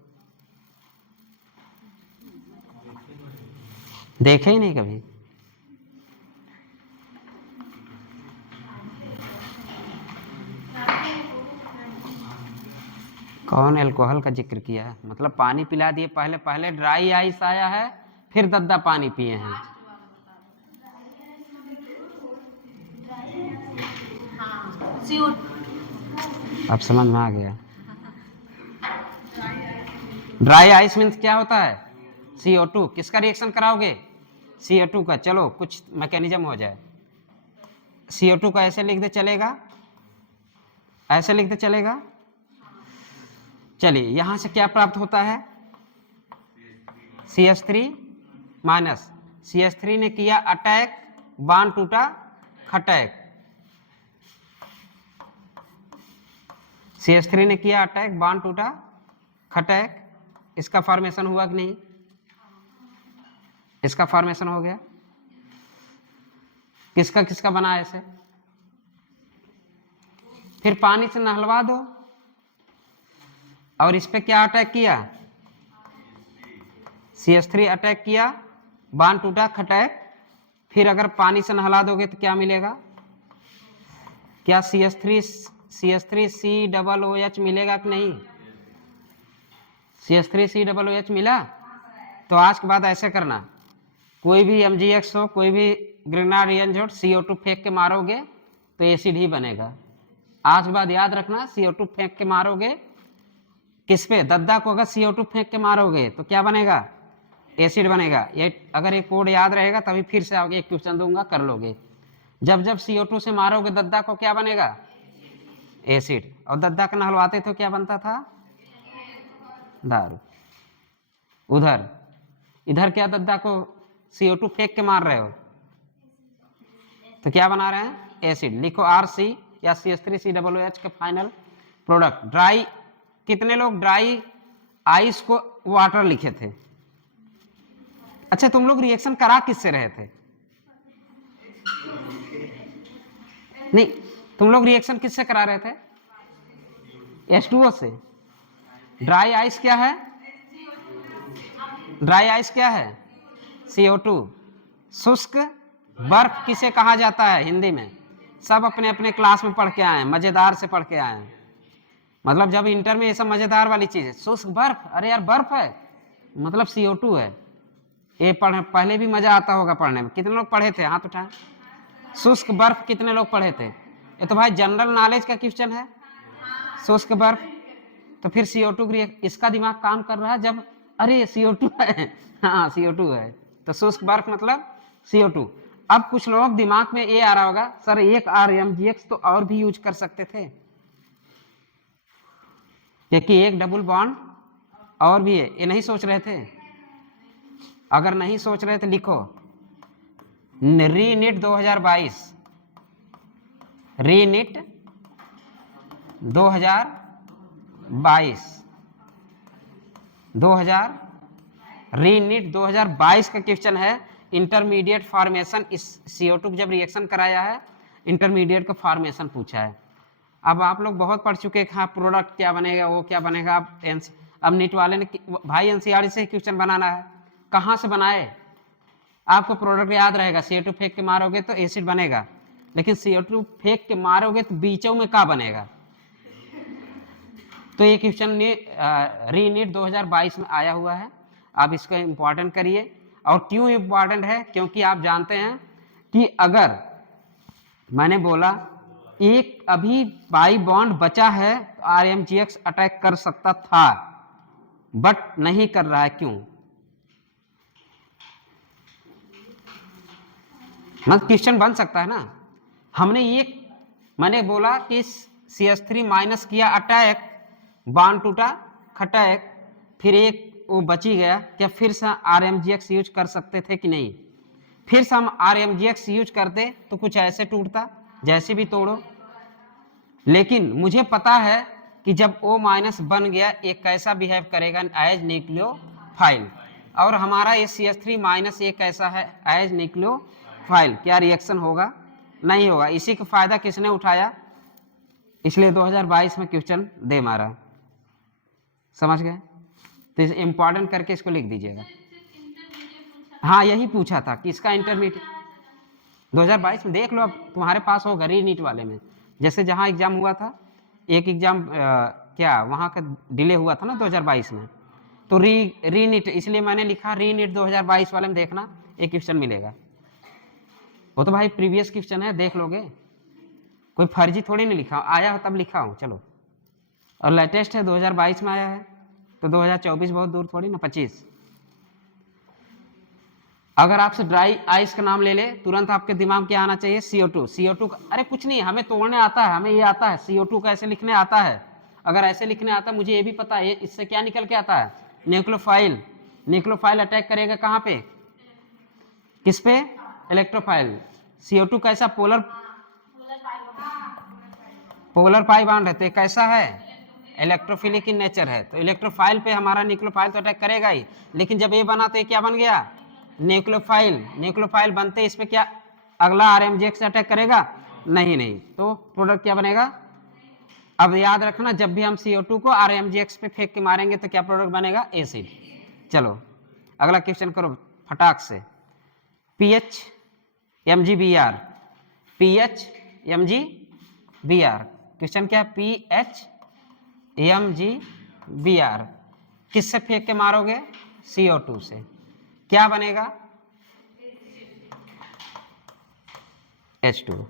देखे ही नहीं कभी। कौन अल्कोहल का जिक्र किया है? मतलब पानी पिला दिए, पहले पहले ड्राई आइस आया है, फिर दद्दा पानी पिए हैं। अब समझ में आ गया। ड्राई आइस मीन्स क्या होता है, CO2। किसका रिएक्शन कराओगे, CO2 का। चलो कुछ मैकेनिज्म हो जाए, CO2 का ऐसे लिख दे चलेगा, ऐसे लिख दे चलेगा। चलिए यहां से क्या प्राप्त होता है, CH3 माइनस, CH3 ने किया अटैक, बांध टूटा खटैक, CH3 ने किया अटैक, बांध टूटा खटैक। इसका फॉर्मेशन हुआ कि नहीं, इसका फॉर्मेशन हो गया। किसका किसका बना ऐसे, फिर पानी से नहलवा दो, और इस पे क्या अटैक किया, CH3 अटैक किया, बांध टूटा खटैक। फिर अगर पानी से नहला दोगे तो क्या मिलेगा, क्या CH3COOH मिलेगा कि नहीं, CH3COOH मिला। तो आज के बाद ऐसे करना, कोई भी MgX हो, कोई भी ग्रेनाड रिएजेंट हो, CO2 फेंक के मारोगे तो एसिड ही बनेगा। आज के बाद याद रखना, CO2 फेंक के मारोगे किस पे, दद्दा को अगर CO2 फेंक के मारोगे तो क्या बनेगा, एसिड बनेगा। ये अगर एक कोड याद रहेगा तभी फिर से आगे एक क्वेश्चन दूंगा, कर लोगे। जब जब CO2 से मारोगे दद्दा को, क्या बनेगा, एसिड। और दद्दा का नहलवाते तो क्या बनता था, दारू। उधर इधर क्या, दद्दा को CO2 फेंक के मार रहे हो तो क्या बना रहे हैं, एसिड। लिखो RC या CH3COOH का फाइनल प्रोडक्ट। ड्राई, कितने लोग ड्राई आइस को वाटर लिखे थे? अच्छा, तुम लोग रिएक्शन करा किससे रहे थे, नहीं, तुम लोग रिएक्शन किससे करा रहे थे, H2O से। ड्राई आइस क्या है, ड्राई आइस क्या है, CO2। शुष्क बर्फ किसे कहा जाता है हिंदी में, सब अपने अपने क्लास में पढ़ के आए हैं, मजेदार से पढ़ के आए हैं। मतलब जब इंटर में ये सब मजेदार वाली चीज है, शुष्क बर्फ, अरे यार बर्फ है मतलब CO2 है। ये पहले भी मजा आता होगा पढ़ने में। कितने लोग पढ़े थे, हाथ उठाएं। शुष्क बर्फ कितने लोग पढ़े थे? ये तो भाई जनरल नॉलेज का क्वेश्चन है, शुष्क बर्फ। तो फिर CO2 इसका दिमाग काम कर रहा है जब, अरे CO2 है, हाँ CO2 है, तो शुष्क बर्फ मतलब CO2। अब कुछ लोग दिमाग में ये आ रहा होगा, सर एक RMGX तो और भी यूज कर सकते थे, क्योंकि एक डबल बॉन्ड और भी है, ये नहीं सोच रहे थे। अगर नहीं सोच रहे थे लिखो, रीनिट 2022, रीनिट 2022 रीनिट 2022 का क्वेश्चन है। इंटरमीडिएट फॉर्मेशन, इस CO2 जब रिएक्शन कराया है, इंटरमीडिएट का फॉर्मेशन पूछा है। अब आप लोग बहुत पढ़ चुके हैं, हाँ प्रोडक्ट क्या बनेगा, वो क्या बनेगा। अब नीट वाले ने भाई NCERT से क्वेश्चन बनाना है, कहाँ से बनाए, आपको प्रोडक्ट याद रहेगा, CO2 फेंक के मारोगे तो एसिड बनेगा, लेकिन CO2 फेंक के मारोगे तो बीचों में क्या बनेगा। तो ये क्वेश्चन रीनिट 2022 में आया हुआ है, आप इसको इम्पोर्टेंट करिए। और क्यों इम्पोर्टेंट है, क्योंकि आप जानते हैं कि अगर मैंने बोला एक अभी पाई बॉन्ड बचा है तो RMGX अटैक कर सकता था बट नहीं कर रहा है, क्यों? मतलब क्वेश्चन बन सकता है ना। मैंने बोला कि CH3 माइनस किया अटैक, बॉन्ड टूटा खटैक, फिर एक वो बची गया, क्या फिर से RMGX यूज कर सकते थे कि नहीं? फिर से हम RMGX यूज करते तो कुछ ऐसे टूटता, जैसे भी तोड़ो। लेकिन मुझे पता है कि जब O माइनस बन गया एक कैसा बिहेव करेगा एज न्यूक्लियोफाइल, और हमारा ये CH3 माइनस ये कैसा है एज न्यूक्लियोफाइल, क्या रिएक्शन होगा? नहीं होगा। इसी का फायदा किसने उठाया? इसलिए 2022 में क्वेश्चन दे मारा। समझ गए? तो इसे इंपॉर्टेंट करके इसको लिख दीजिएगा। हाँ यही पूछा था कि इसका इंटरमीडिएट 2022 में देख लो, अब तुम्हारे पास होगा री नीट वाले में। जैसे जहाँ एग्जाम हुआ था, एक एग्जाम क्या वहाँ का डिले हुआ था ना 2022 में, तो री नीट, इसलिए मैंने लिखा री नीट 2022 वाले में देखना एक क्वेश्चन मिलेगा। वो तो भाई प्रीवियस क्वेश्चन है, देख लोगे, कोई फर्जी थोड़ी नहीं लिखा, आया हो तब लिखा हूँ। चलो, और लेटेस्ट है 2022 में आया है, तो 2024 बहुत दूर थोड़ी ना, 25। अगर आपसे ड्राई आइस का नाम ले ले, तुरंत आपके दिमाग में क्या आना चाहिए? CO2। CO2 अरे कुछ नहीं, हमें तोड़ने आता है, हमें ये आता है, CO2 कैसे लिखने आता है। अगर ऐसे लिखने आता है, मुझे ये भी पता है इससे क्या निकल के आता है, न्यूक्लियोफाइल। न्यूक्लियोफाइल अटैक करेगा कहाँ पे? किस पे? इलेक्ट्रोफाइल। CO2 कैसा? पोलर पाई बॉन्ड है, तो ये कैसा है? इलेक्ट्रोफिलिक इन नेचर है। तो इलेक्ट्रोफाइल पे हमारा न्यूक्लियोफाइल तो अटैक करेगा ही, लेकिन जब ये बना तो ये क्या बन गया? न्यूक्लियोफाइल। न्यूक्लियोफाइल बनते इस पे क्या अगला RMGX अटैक करेगा? नहीं। तो प्रोडक्ट क्या बनेगा? अब याद रखना, जब भी हम CO2 को RMGX पे फेंक के मारेंगे तो क्या प्रोडक्ट बनेगा? एसिड। चलो अगला क्वेश्चन करो फटाक से। PH MgBr, PH MgBr, question क्या है? PH MgBr किससे फेंक के मारोगे? CO2 से। क्या बनेगा? H2O।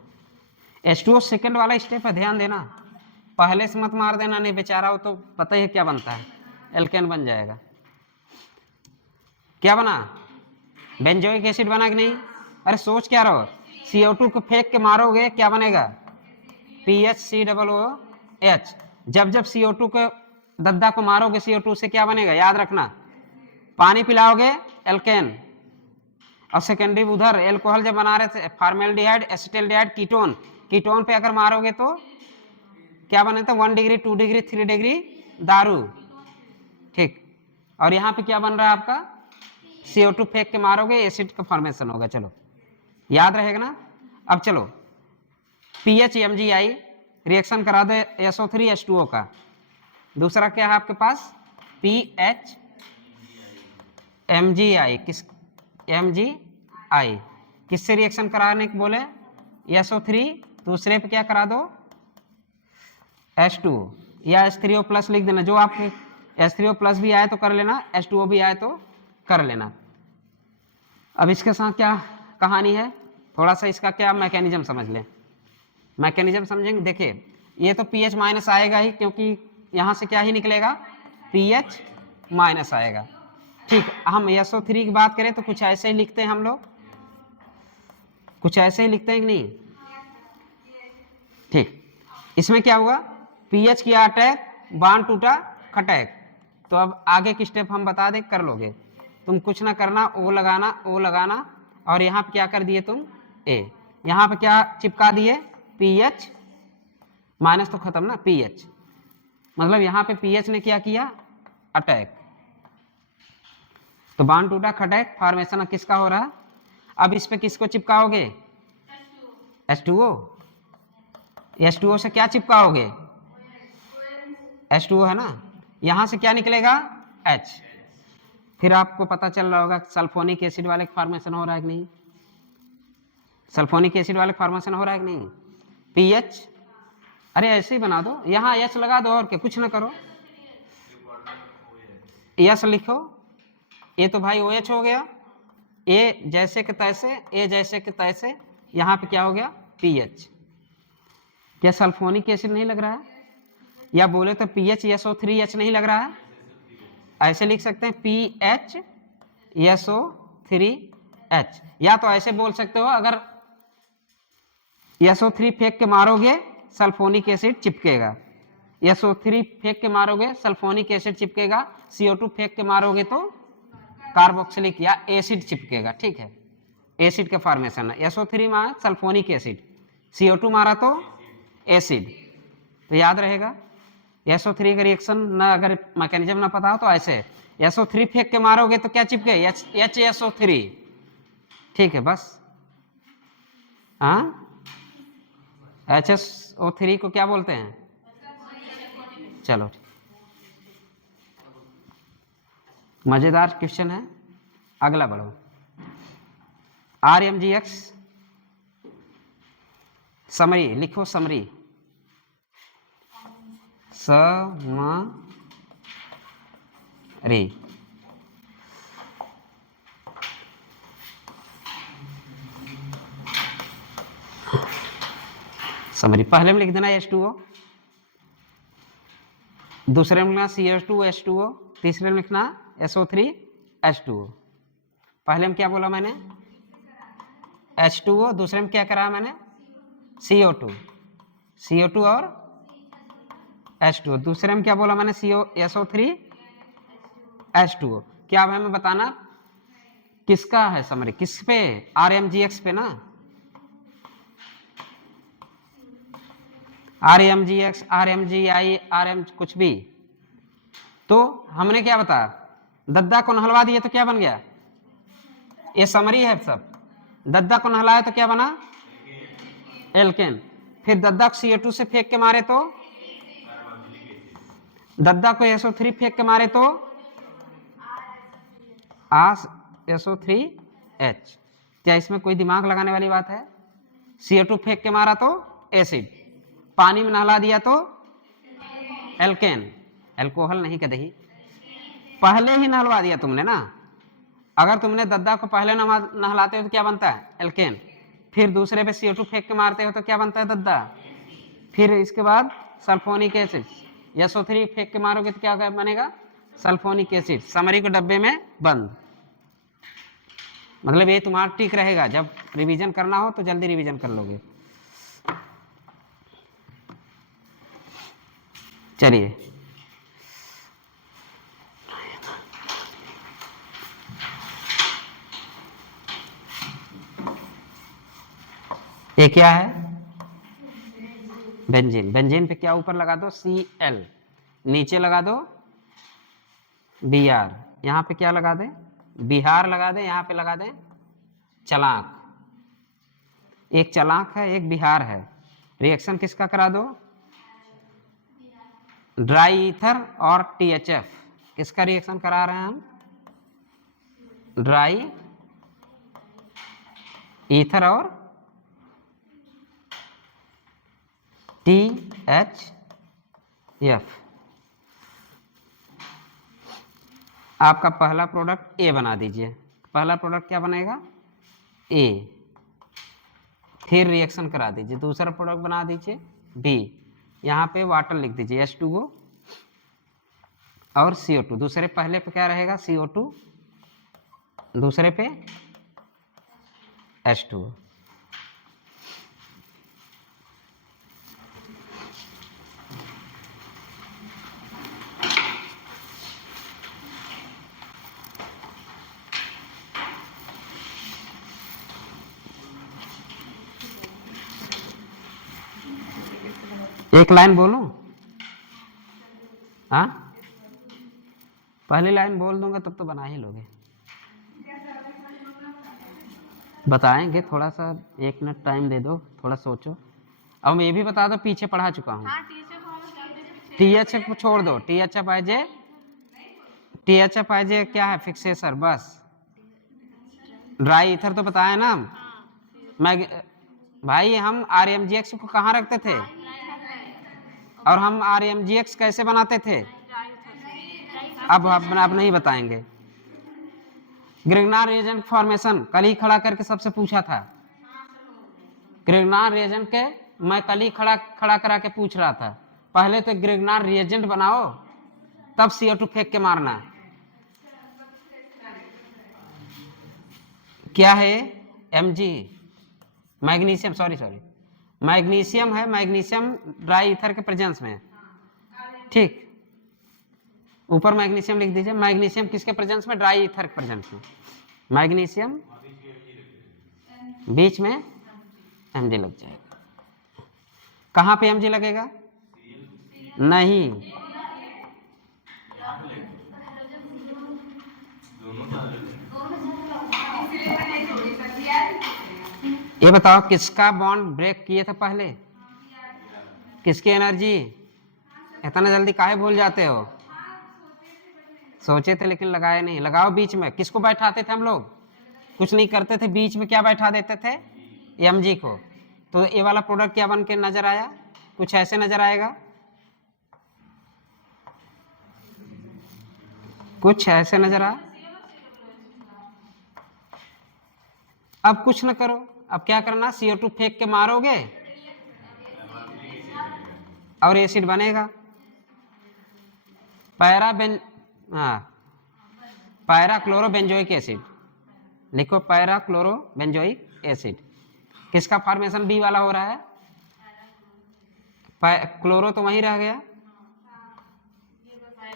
H2O सेकंड वाला स्टेप है, ध्यान देना, पहले से मत मार देना, नहीं बेचारा हो तो पता ही है क्या बनता है, एल्केन बन जाएगा। क्या बना? बेंजोइक एसिड बना कि नहीं? अरे सोच क्या रहो, CO2 को फेंक के मारोगे क्या बनेगा? PHCOOH। जब CO2 के दद्दा को मारोगे CO2 से क्या बनेगा? याद रखना, पानी पिलाओगे एल्केन, और सेकेंडरी उधर एल्कोहल जब बना रहे थे फॉर्मेल्डिहाइड एसिटल्डिहाइड कीटोन, कीटोन पे अगर मारोगे तो क्या बने थे? 1 डिग्री 2 डिग्री 3 डिग्री दारू। ठीक, और यहाँ पे क्या बन रहा है आपका? CO2 फेंक के मारोगे एसिड का फॉर्मेशन होगा। चलो याद रहेगा ना। अब चलो PH MgI रिएक्शन करा दो SO3 H2O का। दूसरा क्या है आपके पास? PH MgI, किस MgI किससे रिएक्शन कराने को बोले? SO3, दूसरे पे क्या करा दो? H2O या H3O प्लस लिख देना, जो आपके H3O प्लस भी आए तो कर लेना, H2O भी आए तो कर लेना। अब इसके साथ क्या कहानी है, थोड़ा सा इसका क्या मैकेनिज्म समझ लें। मैकेनिज्म समझेंगे, देखिए ये तो PH माइनस आएगा ही, क्योंकि यहाँ से क्या ही निकलेगा? PH माइनस आएगा। ठीक, हम SO3 की बात करें तो कुछ ऐसे ही लिखते हैं हम लोग, कुछ ऐसे ही लिखते हैं कि नहीं? ठीक, इसमें क्या हुआ? PH किया अटैक, बॉन्ड टूटा खटैक। तो अब आगे की स्टेप हम बता दें, कर लोगे तुम, कुछ ना करना, O लगाना, और यहाँ पे क्या कर दिए तुम? A। यहाँ पे क्या चिपका दिए? PH माइनस, तो खत्म ना, PH मतलब यहाँ पे PH ने क्या किया? अटैक। तो बॉन्ड टूटा खटैक, फॉर्मेशन किसका हो रहा? अब इस पे किसको चिपकाओगे? H2O। H2O से क्या चिपकाओगे? H2O है ना, यहां से क्या निकलेगा? H। फिर आपको पता चल रहा होगा सल्फोनिक एसिड वाले फॉर्मेशन हो रहा है कि नहीं? सल्फोनिक एसिड वाले फॉर्मेशन हो रहा है कि नहीं? PH, अरे ऐसे ही बना दो, यहाँ H लगा दो और क्या, कुछ ना करो, H लिखो। ये तो भाई OH हो गया, A जैसे के तैसे, A जैसे के तैसे, यहाँ पे क्या हो गया? PH। क्या सल्फोनिक एसिड नहीं लग रहा है? या बोले तो PHSO3H नहीं लग रहा है? ऐसे लिख सकते हैं PHSO3H, या तो ऐसे बोल सकते हो अगर SO3 फेंक के मारोगे सल्फोनिक एसिड चिपकेगा, SO3 फेंक के मारोगे सल्फोनिक एसिड चिपकेगा, CO2 फेंक के मारोगे तो कार्बोक्सिलिक या एसिड चिपकेगा। ठीक है, एसिड का फॉर्मेशन है। SO3 मारा सल्फोनिक एसिड, CO2 मारा तो एसिड, तो याद रहेगा। SO3 का रिएक्शन ना अगर मैकेनिज्म ना पता हो तो ऐसे SO3 फेंक के मारोगे तो क्या चिपके HSO3। ठीक है बस। हाँ, HSO3 को क्या बोलते हैं? चलो मजेदार क्वेश्चन है, अगला बढ़ो। RMGX समरी लिखो, समरी समरी। समरी पहले में लिख देना H2O, दूसरे में लिखना CH2H2O, तीसरे में लिखना SO3H2O। पहले में क्या बोला मैंने? H2O, दूसरे में क्या करा मैंने? CO2 और H2O। दूसरे में क्या बोला मैंने? SO3H2O। क्या अब हमें बताना किसका है समरी, किस पे? RMGX पे ना, RMGX, RMGI, RM कुछ भी। तो हमने क्या बताया, दद्दा को नहलवा दिए तो क्या बन गया? ये समरी है सब। दद्दा को नहलाया तो क्या बना? एल्केन। फिर दद्दा को CO2 से फेंक के मारे तो, दद्दा को SO3 फेंक के मारे तो SO3H। क्या इसमें कोई दिमाग लगाने वाली बात है? CO2 फेंक के मारा तो एसिड, पानी में नहला दिया तो एल्केन, एल्कोहल नहीं कदही, पहले ही नहलवा दिया तुमने ना। अगर तुमने दद्दा को पहले नहलाते हो तो क्या बनता है? एल्केन। फिर दूसरे पे CO2 फेंक के मारते हो तो क्या बनता है? दद्दा। फिर इसके बाद सल्फोनिक एसिड, SO3 फेंक के मारोगे तो क्या बनेगा? Sulphonic acid. समरी को डब्बे में बंद। मतलब ये तुम्हारा टिक रहेगा, जब रिवीजन करना हो तो जल्दी रिवीजन कर लोगे। चलिए ये क्या है? बेंजीन। बेंजीन पे क्या ऊपर लगा दो? Cl, नीचे लगा दो Br, यहाँ पे क्या लगा दे? बिहार लगा दे, यहाँ पे लगा दे चलाक। एक चलाक है, एक बिहार है। रिएक्शन किसका करा दो? ड्राई ईथर और THF। किसका रिएक्शन करा रहे हैं हम? ड्राई ईथर और THF। आपका पहला प्रोडक्ट A बना दीजिए। पहला प्रोडक्ट क्या बनेगा? A। फिर रिएक्शन करा दीजिए, दूसरा प्रोडक्ट बना दीजिए B। यहाँ पे वाटर लिख दीजिए H2O और CO2। दूसरे पहले पे क्या रहेगा? CO2, दूसरे पे H2O। एक लाइन बोलूं? हाँ, पहली लाइन बोल दूंगा तब तो बना ही लोगे। बताएंगे, थोड़ा सा 1 मिनट टाइम दे दो, थोड़ा सोचो। अब मैं ये भी बता दो, पीछे पढ़ा चुका हूँ। THF को छोड़ दो, THF आई जे क्या है? फिक्सेसर। बस ड्राई ईथर तो बताया ना मैं भाई। हम RMGX को कहाँ रखते थे और हम RMGX कैसे बनाते थे? अब नहीं बताएंगे। ग्रिग्नार रिएजेंट फॉर्मेशन कल ही खड़ा करके सबसे पूछा था। ग्रिग्नार रिएजेंट के मैं कल ही खड़ा खड़ा करा के पूछ रहा था, पहले तो ग्रिग्नार रिएजेंट बनाओ तब CO2 फेंक के मारना। क्या है Mg, मैग्नीशियम, सॉरी मैग्नीशियम है, मैग्नीशियम ड्राई ईथर के प्रेजेंस में है। ठीक, ऊपर मैग्नीशियम लिख दीजिए। मैग्नीशियम किसके प्रेजेंस में? ड्राई ईथर के प्रेजेंस में। मैग्नीशियम बीच में Mg लग जाएगा। कहाँ पे Mg लगेगा? नहीं, ये बताओ किसका बॉन्ड ब्रेक किए थे पहले? किसकी एनर्जी? इतना जल्दी काहे भूल जाते हो? सोचे थे लेकिन लगाए नहीं। लगाओ बीच में। किसको बैठाते थे हम लोग? कुछ नहीं करते थे, बीच में क्या बैठा देते थे? Mg को। तो ये वाला प्रोडक्ट क्या बन के नजर आया? कुछ ऐसे नजर आएगा, कुछ ऐसे नजर आया। अब कुछ न करो, अब क्या करना? CO2 फेंक के मारोगे और एसिड बनेगा। पैराक्लोरोबेंजोइक एसिड लिखो, पैराक्लोरोबेंजोइक एसिड। किसका फॉर्मेशन बी वाला हो रहा है? क्लोरो तो वहीं रह गया,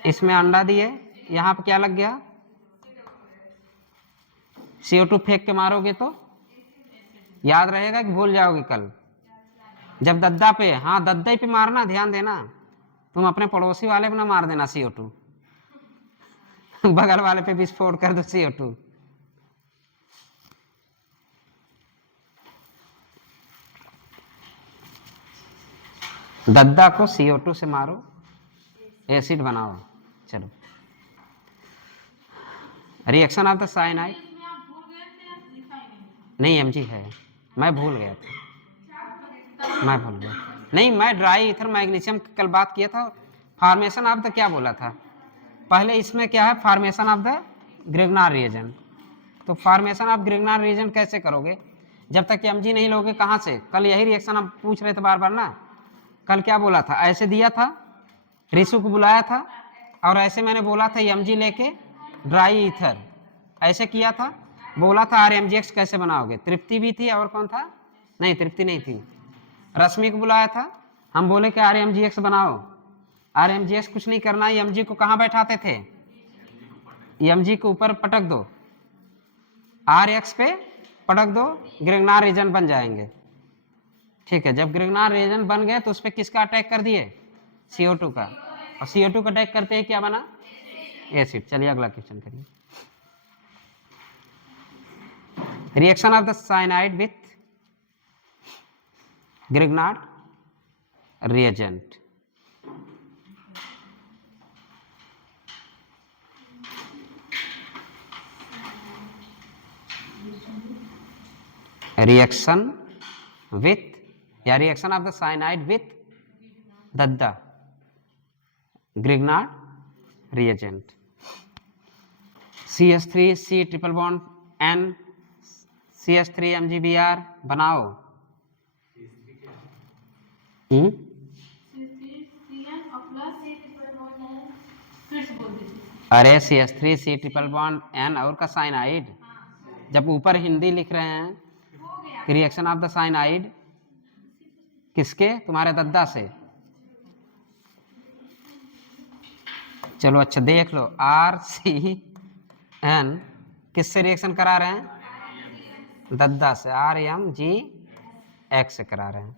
इसमें अंडा दिए, यहाँ पे क्या लग गया? CO2 फेंक के मारोगे तो याद रहेगा कि भूल जाओगे कल? जब दद्दा पे, हाँ दद्दा पे मारना, ध्यान देना। तुम अपने पड़ोसी वाले पे ना मार देना CO2 बगल वाले पे विस्फोट कर दो CO2। दद्दा को CO2 से मारो, एसिड बनाओ। चलो, रिएक्शन ऑफ द साइनाइड। नहीं Mg है, मैं भूल गया था, मैं भूल गया। नहीं, मैं ड्राई ईथर मैग्नीशियम कल बात किया था। फॉर्मेशन ऑफ द क्या बोला था पहले? इसमें क्या है? Formation of the Grignard reagent. तो फॉर्मेशन ऑफ ग्रिग्नार रिएजेंट कैसे करोगे? जब तक Mg नहीं लोगे कहाँ से? कल यही रिएक्शन हम पूछ रहे थे बार बार ना। कल क्या बोला था? ऐसे दिया था, रिसु को बुलाया था और ऐसे मैंने बोला था Mg लेके ड्राई ईथर, ऐसे किया था। बोला था RMgX कैसे बनाओगे? तृप्ति भी थी और कौन था? नहीं, तृप्ति नहीं थी, रश्मि को बुलाया था। हम बोले कि RMgX बनाओ। RMgX कुछ नहीं करना, Mg को कहाँ बैठाते थे? Mg को ऊपर पटक दो, RX पे पटक दो, ग्रिग्नार रीजन बन जाएंगे। ठीक है, जब ग्रिग्नार रीजन बन गए तो उस पर किसका अटैक कर दिए? CO2 का। और CO2 का अटैक करते हैं क्या बना? एसिड। चलिए अगला क्वेश्चन करिए। Reaction of the cyanide with Grignard reagent. Reaction with या reaction of the cyanide with दद्दा Grignard reagent. CH3 C triple bond N CH3 MgBr बनाओ। अरे CH3 C triple bond N और का साइनाइड। जब ऊपर हिंदी लिख रहे हैं रिएक्शन ऑफ द साइनाइड किसके? तुम्हारे दद्दा से। चलो अच्छा देख लो, RCN किससे रिएक्शन करा रहे हैं? दद्दा से। RMgX से करा रहे हैं।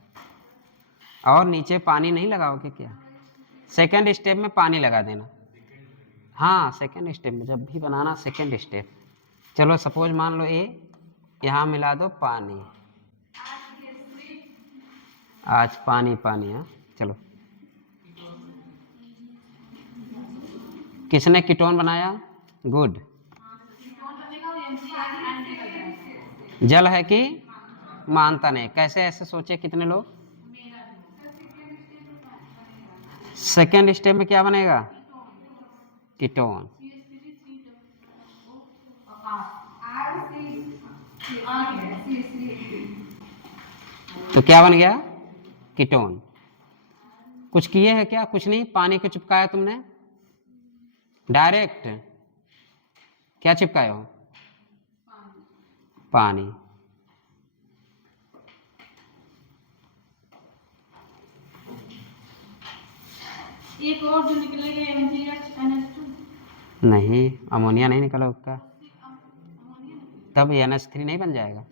और नीचे पानी नहीं लगाओगे क्या? सेकेंड स्टेप में पानी लगा देना। हाँ, सेकेंड स्टेप में जब भी बनाना, सेकेंड स्टेप। चलो सपोज मान लो यहाँ मिला दो पानी। आज पानी पानी। हाँ चलो, किसने कीटोन बनाया? गुड। जल है कि मानता नहीं? कैसे ऐसे सोचे कितने लोग? सेकेंड स्टेप में क्या बनेगा? कीटोन। तो क्या बन गया? कीटोन। कुछ किए है क्या? कुछ नहीं, पानी को चिपकाया तुमने डायरेक्ट। क्या चिपकाए हो? पानी। एक और जो निकलेगा MgH नहीं, अमोनिया नहीं निकला उसका, तब NH3 नहीं बन जाएगा।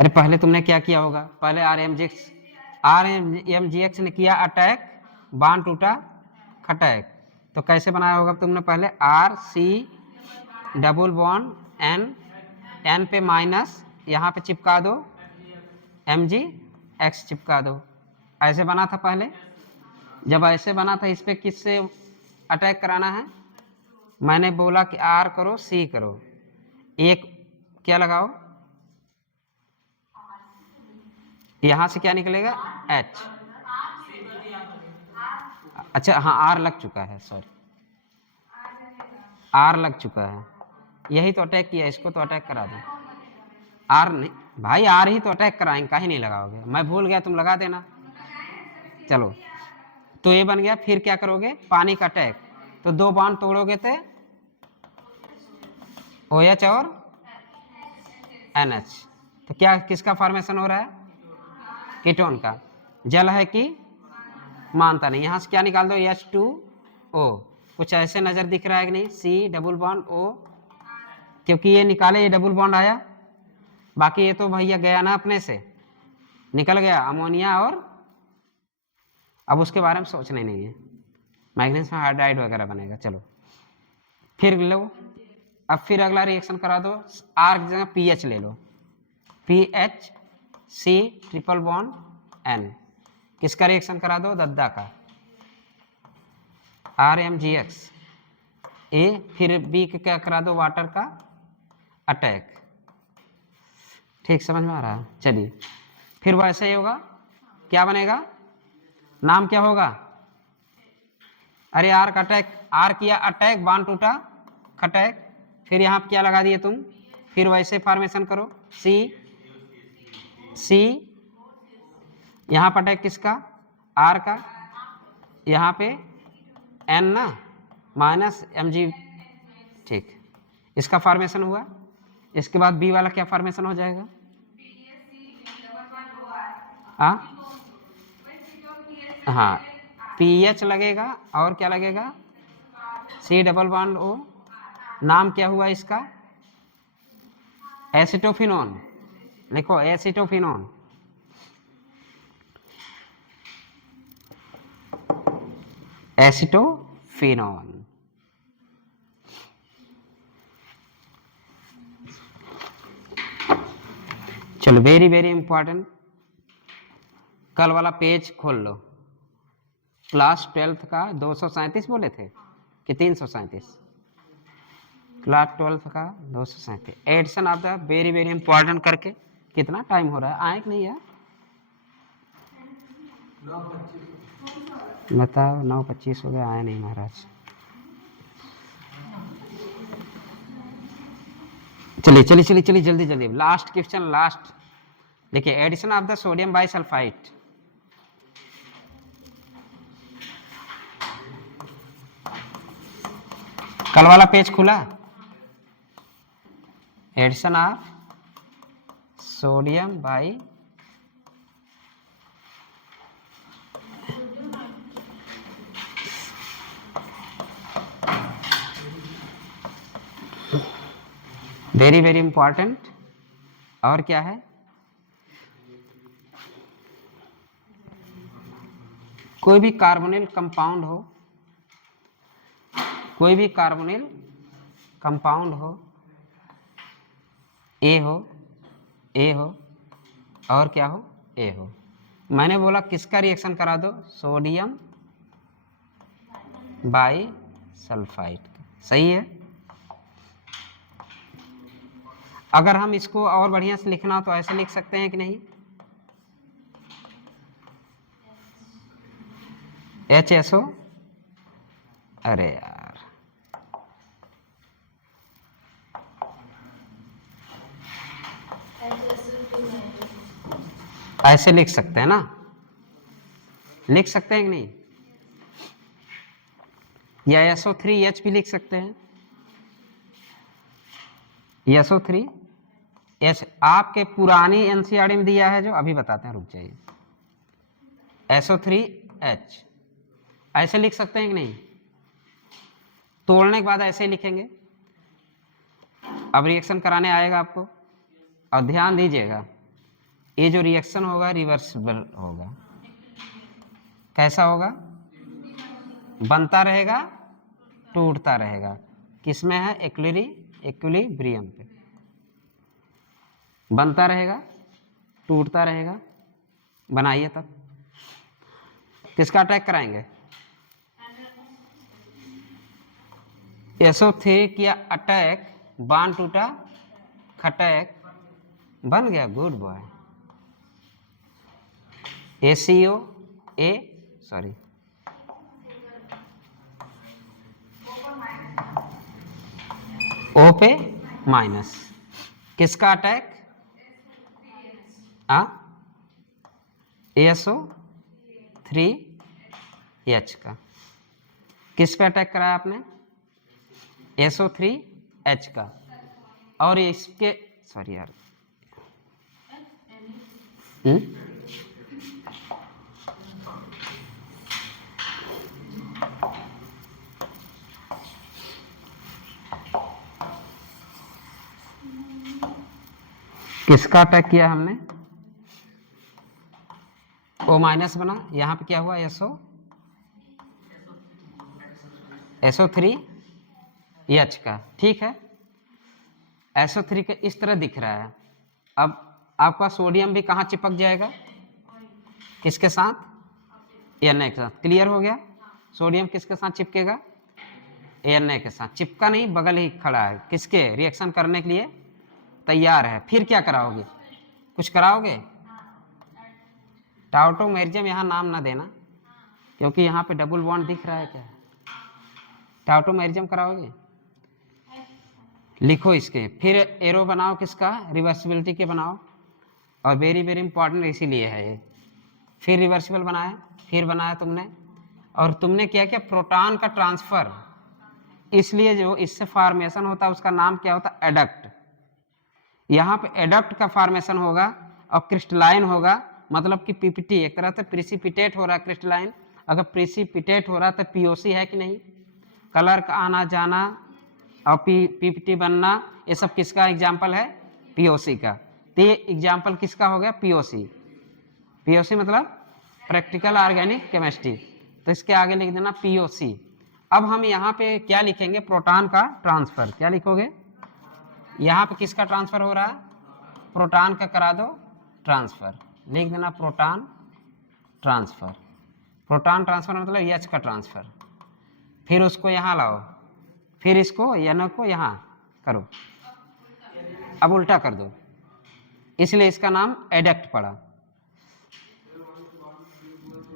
अरे पहले तुमने क्या किया होगा? पहले RMGX ने किया अटैक, बांड टूटा, खटैक। तो कैसे बनाया होगा तुमने? पहले RC डबल बॉन्ड N पे माइनस, यहाँ पे चिपका दो, MgX चिपका दो। ऐसे बना था पहले। जब ऐसे बना था, इस पे किससे अटैक कराना है? मैंने बोला कि R करो, C करो, एक क्या लगाओ, यहां से क्या निकलेगा? H। अच्छा हाँ, R लग चुका है, सॉरी, R लग चुका है। यही तो अटैक किया, इसको तो अटैक करा दो। R नहीं भाई, R ही तो अटैक कराएंगे, कहीं नहीं लगाओगे। मैं भूल गया, तुम लगा देना। चलो, तो ये बन गया। फिर क्या करोगे? पानी का अटैक, तो दो बांड तोड़ोगे तो OH और NH। तो क्या किसका फॉर्मेशन हो रहा है? कीटोन का। जल है कि मानता नहीं। यहां से क्या निकाल दो? H2O। कुछ ऐसे नजर दिख रहा है कि नहीं? C डबल बॉन्ड O, क्योंकि ये निकाले, ये डबल बॉन्ड आया, बाकी ये तो भैया गया ना, अपने से निकल गया अमोनिया। और अब उसके बारे में सोचना ही नहीं है, मैग्नीशियम हाइड्राइड वगैरह बनेगा। चलो फिर लो, अब फिर अगला रिएक्शन करा दो। R की जगह PH ले लो, PHC ट्रिपल बॉन्ड N। किसका रिएक्शन करा दो? दद्दा का, RMGX A। फिर B का क्या करा दो? वाटर का अटैक। ठीक समझ में आ रहा है? चलिए फिर वैसे ही होगा। क्या बनेगा? नाम क्या होगा? अरे R का अटैक, R किया अटैक, बांड टूटा, खटैक। फिर यहाँ पे क्या लगा दिए तुम? फिर वैसे फॉर्मेशन करो, C यहाँ पर अटैक किसका? R का, यहाँ पे N ना, माइनस Mg। ठीक, इसका फॉर्मेशन हुआ। इसके बाद B वाला क्या फॉर्मेशन हो जाएगा? हाँ, PH लगेगा, और क्या लगेगा? C double bond O। नाम क्या हुआ इसका? एसिटोफिनोन। लिखो एसिटोफिनोन। एसिटोफिनोन। चलो, वेरी वेरी इंपॉर्टेंट। कल वाला पेज खोल लो, क्लास 12th का 237 बोले थे कि 337? क्लास 12th का 237 addition of the very very important करके। कितना टाइम हो रहा है, आए कि नहीं यार? बताओ, 9:25 हो गया, आए नहीं महाराज। चलिए चलिए चलिए चलिए, जल्दी जल्दी, लास्ट क्वेश्चन, लास्ट। देखिए, addition of the sodium bisulphite. कल वाला पेज खुला? Addition of sodium bi very very important. और क्या है? कोई भी कार्बोनिल कंपाउंड हो, कोई भी कार्बोनिल कंपाउंड हो, ए हो, ए हो, और क्या हो? ए हो। मैंने बोला किसका रिएक्शन करा दो? Sodium by sulphide. सही है। अगर हम इसको और बढ़िया से लिखना हो तो ऐसे लिख सकते हैं कि नहीं? HSO। अरे यार, ऐसे लिख सकते हैं ना, लिख सकते हैं कि नहीं, या SO3H भी लिख सकते हैं, SO3H आपके पुरानी NCERT में दिया है जो, अभी बताते हैं, रुक जाइए। SO3H ऐसे लिख सकते हैं कि नहीं, तोड़ने के बाद ऐसे ही लिखेंगे। अब रिएक्शन कराने आएगा आपको, और ध्यान दीजिएगा ये जो रिएक्शन होगा रिवर्सिबल होगा। कैसा होगा, बनता रहेगा टूटता रहेगा, किसमें है, इक्विलिब्रियम पे बनता रहेगा टूटता रहेगा। बनाइए तब, किसका अटैक कराएंगे, SO3 किया अटैक, बांध टूटा, खटैक बन गया, good boy. ACO sorry O पे माइनस, किसका अटैक, SO3H का। किस पे अटैक कराया आपने, SO3H का। और इसके, सॉरी यार, किसका अटैक किया हमने, O माइनस बना, यहां पे क्या हुआ, SO3H का, ठीक है। SO3 के इस तरह दिख रहा है। अब आपका सोडियम भी कहाँ चिपक जाएगा, किसके साथ, Na के साथ। क्लियर हो गया, सोडियम किसके साथ चिपकेगा, Na के साथ। चिपका नहीं, बगल ही खड़ा है, किसके, रिएक्शन करने के लिए तैयार है। फिर क्या कराओगे, कुछ कराओगे, टाउटोमेरिज्म यहाँ नाम ना देना, क्योंकि यहाँ पे डबल बॉन्ड दिख रहा है क्या, टाउटोमेरिज्म कराओगे, लिखो इसके। फिर एरो बनाओ, किसका, रिवर्सिबिलिटी के बनाओ, और वेरी वेरी इंपॉर्टेंट इसीलिए है ये। फिर रिवर्सिबल बनाया, फिर बनाया तुमने, और तुमने क्या किया, प्रोटॉन का ट्रांसफर, इसलिए जो इससे फॉर्मेशन होता है उसका नाम क्या होता है, एडक्ट। यहाँ पे एडक्ट का फॉर्मेशन होगा और क्रिस्टलाइन होगा, मतलब कि पीपीटी, एक तरह से प्रिसिपिटेट हो रहा है क्रिस्टलाइन। अगर प्रिसिपिटेट हो रहा है तो पीओसी है कि नहीं, कलर का आना जाना और पीपीटी बनना, ये सब किसका एग्जाम्पल है, पीओसी का। तो ये एग्जाम्पल किसका हो गया, पीओसी। पीओसी मतलब प्रैक्टिकल ऑर्गेनिक केमिस्ट्री, तो इसके आगे लिख देना पीओसी। अब हम यहाँ पे क्या लिखेंगे, प्रोटॉन का ट्रांसफर। क्या लिखोगे, यहाँ पे किसका ट्रांसफर हो रहा है, प्रोटॉन का करा दो ट्रांसफर, लिख देना प्रोटॉन ट्रांसफर। प्रोटॉन ट्रांसफर मतलब H का ट्रांसफर। फिर उसको यहाँ लाओ, फिर इसको N को यहाँ करो, अब उल्टा कर दो, इसलिए इसका नाम एडक्ट पड़ा।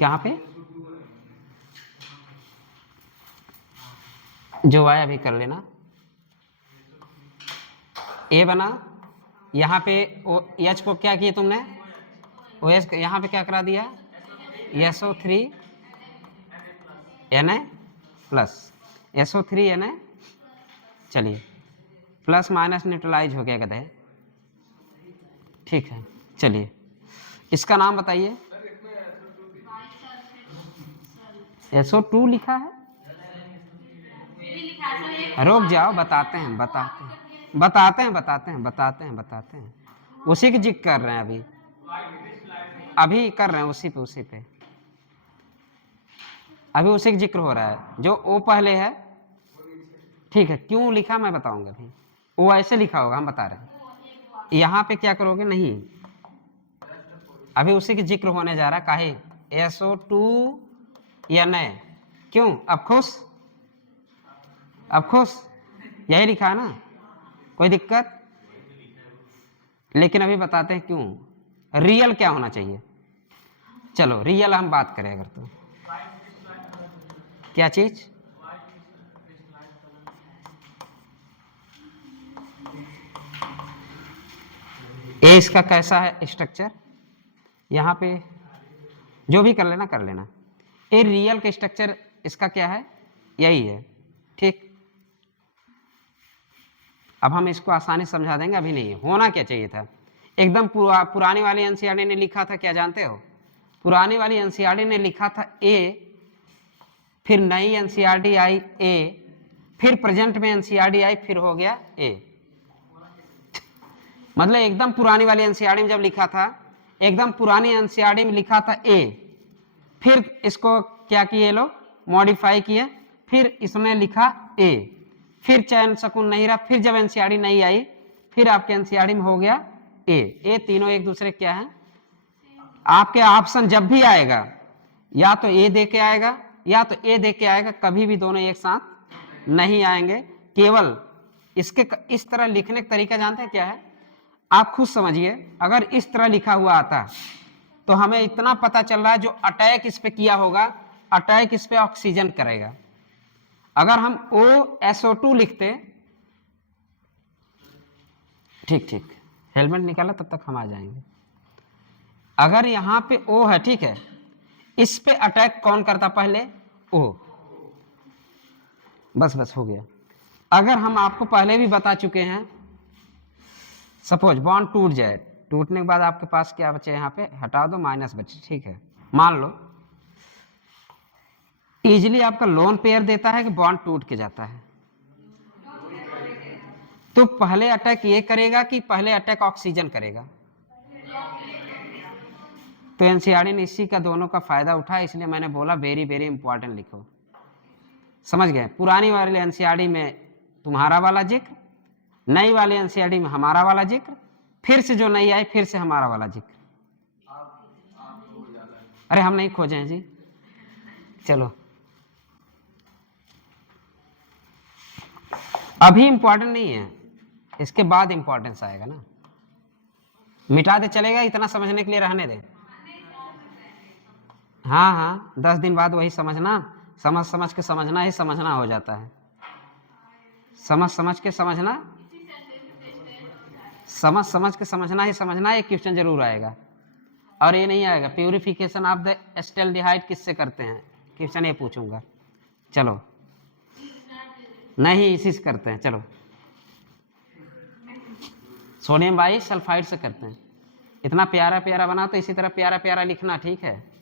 कहाँ पे, जो आया अभी कर लेना। ए बना, यहाँ पे H को क्या किया तुमने, OH यहाँ पे क्या करा दिया, SO3Na प्लस, SO3Na, चलिए प्लस माइनस न्यूट्रलाइज हो गया कहते हैं, ठीक है। चलिए इसका नाम बताइए, SO2 लिखा है, रुक जाओ, बताते हैं उसी की जिक्र कर रहे हैं, अभी कर रहे हैं, उसी पे अभी उसी का जिक्र हो रहा है, जो O पहले है, ठीक है। क्यों लिखा मैं बताऊंगा अभी, वो ऐसे लिखा होगा, हम बता रहे हैं। यहाँ पे क्या करोगे, नहीं, अभी उसी की जिक्र होने जा रहा है, काहे, SO2Na, क्यों, अब खुश, यही लिखा है ना, कोई दिक्कत, लेकिन अभी बताते हैं क्यों, रियल क्या होना चाहिए। चलो रियल हम बात करें अगर, तो क्या चीज, ए इसका कैसा है स्ट्रक्चर, यहाँ पे जो भी कर लेना। ए रियल का स्ट्रक्चर इसका क्या है, यही है, ठीक। अब हम इसको आसानी से समझा देंगे, अभी नहीं है। होना क्या चाहिए था, एकदम पुरानी वाली एनसीईआरटी ने लिखा था, क्या जानते हो? पुरानी वाली एनसीईआरटी ने लिखा था ए, फिर नई एनसीईआरटी आई ए, फिर प्रेजेंट में एनसीईआरटी आई, फिर हो गया ए। मतलब एकदम पुरानी वाली एनसीईआरटी में जब लिखा था, एकदम पुरानी एनसीईआरटी में लिखा था ए, फिर इसको क्या किए लोग, मॉडिफाई किए, फिर इसमें लिखा ए, फिर चयन शकुन नहीं रहा, फिर जब एनसीईआरटी नहीं आई, फिर आपके एनसीईआरटी में हो गया ए। तीनों एक दूसरे क्या है, आपके ऑप्शन जब भी आएगा या तो ए दे के आएगा या तो ए दे के आएगा, कभी भी दोनों एक साथ नहीं आएंगे। केवल इसके इस तरह लिखने का तरीका जानते हैं क्या है, आप खुद समझिए। अगर इस तरह लिखा हुआ आता तो हमें इतना पता चल रहा है जो अटैक इस पे किया होगा, अटैक इस पे ऑक्सीजन करेगा। अगर हम OSO2 लिखते, ठीक, हेलमेट निकाला तब तक हम आ जाएंगे। अगर यहां पे O है, ठीक है, इस पे अटैक कौन करता, पहले O, बस हो गया। अगर हम आपको पहले भी बता चुके हैं, सपोज बॉन्ड टूट जाए, टूटने के बाद आपके पास क्या बचे, यहाँ पे हटा दो, माइनस बचे, ठीक है। मान लो इजीली आपका लोन पेयर देता है कि बॉन्ड टूट के जाता है, तो पहले अटैक ये करेगा कि पहले अटैक ऑक्सीजन करेगा? तो एनसीईआरटी ने इसी का दोनों का फायदा उठाया, इसलिए मैंने बोला वेरी वेरी इंपॉर्टेंट लिखो। समझ गए? पुरानी वाली एनसीईआरटी में तुम्हारा वाला जिक्र, नई वाली एनसीईआरटी में हमारा वाला जिक्र, फिर से जो नई आई फिर से हमारा वाला जिक्र। अरे हम नहीं खोजे हैं जी, चलो अभी इंपॉर्टेंट नहीं है, इसके बाद इंपॉर्टेंस आएगा ना। मिटा दे चलेगा, इतना समझने के लिए रहने दे। हाँ 10 दिन बाद वही समझना, समझ के समझना ही समझना हो जाता है। समझ के समझना, समझ के समझना ही समझना, एक क्वेश्चन जरूर आएगा। और ये नहीं आएगा प्यूरिफिकेशन ऑफ द एसिटाल्डिहाइड किससे करते हैं, क्वेश्चन ये पूछूंगा। चलो नहीं, इसी से करते हैं। चलो सोडियम बाइसल्फाइड से करते हैं। इतना प्यारा प्यारा बना तो इसी तरह प्यारा प्यारा लिखना, ठीक है?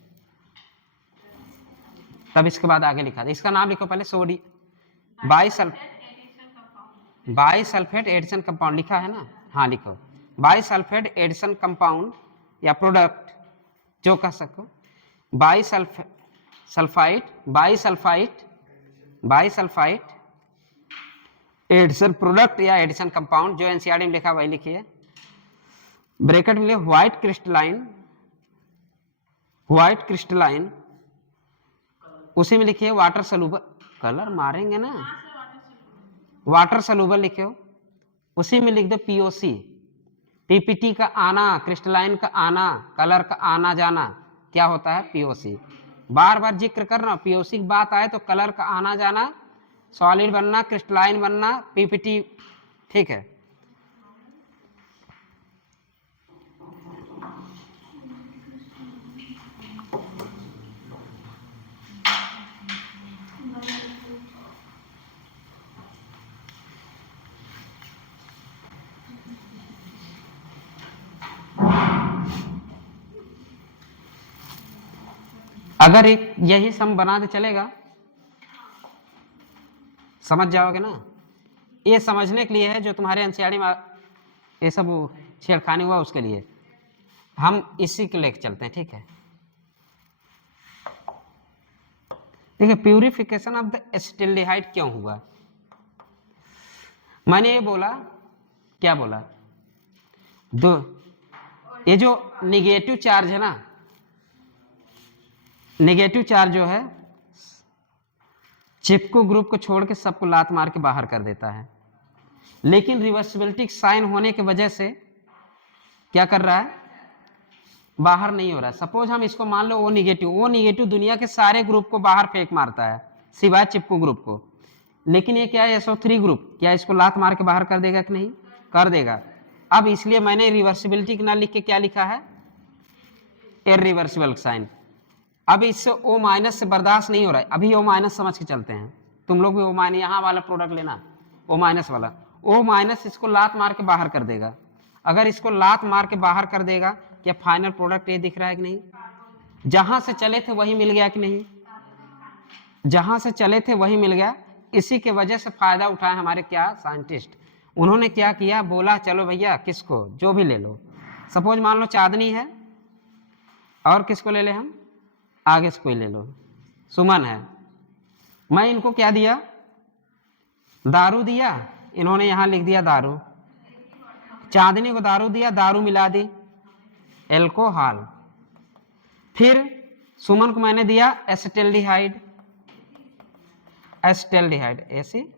तब इसके बाद आगे लिखा था, इसका नाम लिखो पहले, सोडियम बाइसल्फेट एडिशन कंपाउंड लिखा है ना, हाँ लिखो बाइसल्फेट एडिशन कंपाउंड या प्रोडक्ट जो कह सको, बाइसल्फाइड एडिशन प्रोडक्ट या एडिशन कंपाउंड, जो एनसीईआरटी में लिखा वही लिखिए। ब्रैकेट में लिखिए व्हाइट क्रिस्टलाइन, उसी में लिखिए वाटर सलूबल, कलर मारेंगे ना, वाटर सलूबल लिखो, उसी में लिख दो POC, PPT का आना, क्रिस्टलाइन का आना, कलर का आना जाना क्या होता है, POC। बार बार जिक्र करना, POC की बात आए तो कलर का आना जाना, सॉलिड बनना, क्रिस्टलाइन बनना, PPT, ठीक है। अगर एक यही सम बना दे चलेगा, समझ जाओगे ना। ये समझने के लिए है जो तुम्हारे एनसीईआरटी में ये सब छेड़खानी हुआ, उसके लिए हम इसी के लेके चलते हैं, ठीक है? देखिए प्यूरिफिकेशन ऑफ द एसिटाल्डिहाइड क्यों हुआ, मैंने ये बोला, क्या बोला, दो ये जो निगेटिव चार्ज है ना, नेगेटिव चार्ज जो है चिपको ग्रुप को छोड़ के सबको लात मार के बाहर कर देता है, लेकिन रिवर्सिबिलिटी साइन होने की वजह से क्या कर रहा है, बाहर नहीं हो रहा है। सपोज हम इसको मान लो O नेगेटिव दुनिया के सारे ग्रुप को बाहर फेंक मारता है सिवाय चिपको ग्रुप को, लेकिन ये क्या है, SO3 ग्रुप, क्या इसको लात मार के बाहर कर देगा कि नहीं, कर देगा। अब इसलिए मैंने रिवर्सिबिलिटी ना लिख के क्या लिखा है, इरिवर्सिबल साइन। अब इससे O माइनस से बर्दाश्त नहीं हो रहा है, अभी O माइनस समझ के चलते हैं। तुम लोग भी O माइनस, यहाँ वाला प्रोडक्ट लेना, O माइनस वाला। O माइनस इसको लात मार के बाहर कर देगा। अगर इसको लात मार के बाहर कर देगा, क्या फाइनल प्रोडक्ट ये दिख रहा है कि नहीं? जहां से चले थे वही मिल गया कि नहीं? जहां से चले थे वही मिल गया। इसी के वजह से फायदा उठाए हमारे क्या साइंटिस्ट। उन्होंने क्या किया, बोला चलो भैया किसको जो भी ले लो। सपोज मान लो चांदनी है, और किसको ले ले हम, आगे से कोई ले लो, सुमन है। मैं इनको क्या दिया, दारू दिया, इन्होंने यहां लिख दिया दारू। चांदनी को दारू दिया, दारू मिला दी, एल्कोहल। फिर सुमन को मैंने दिया एसिटल्डिहाइड, एसिटल्डिहाइड, एसिटल्डिहाइड,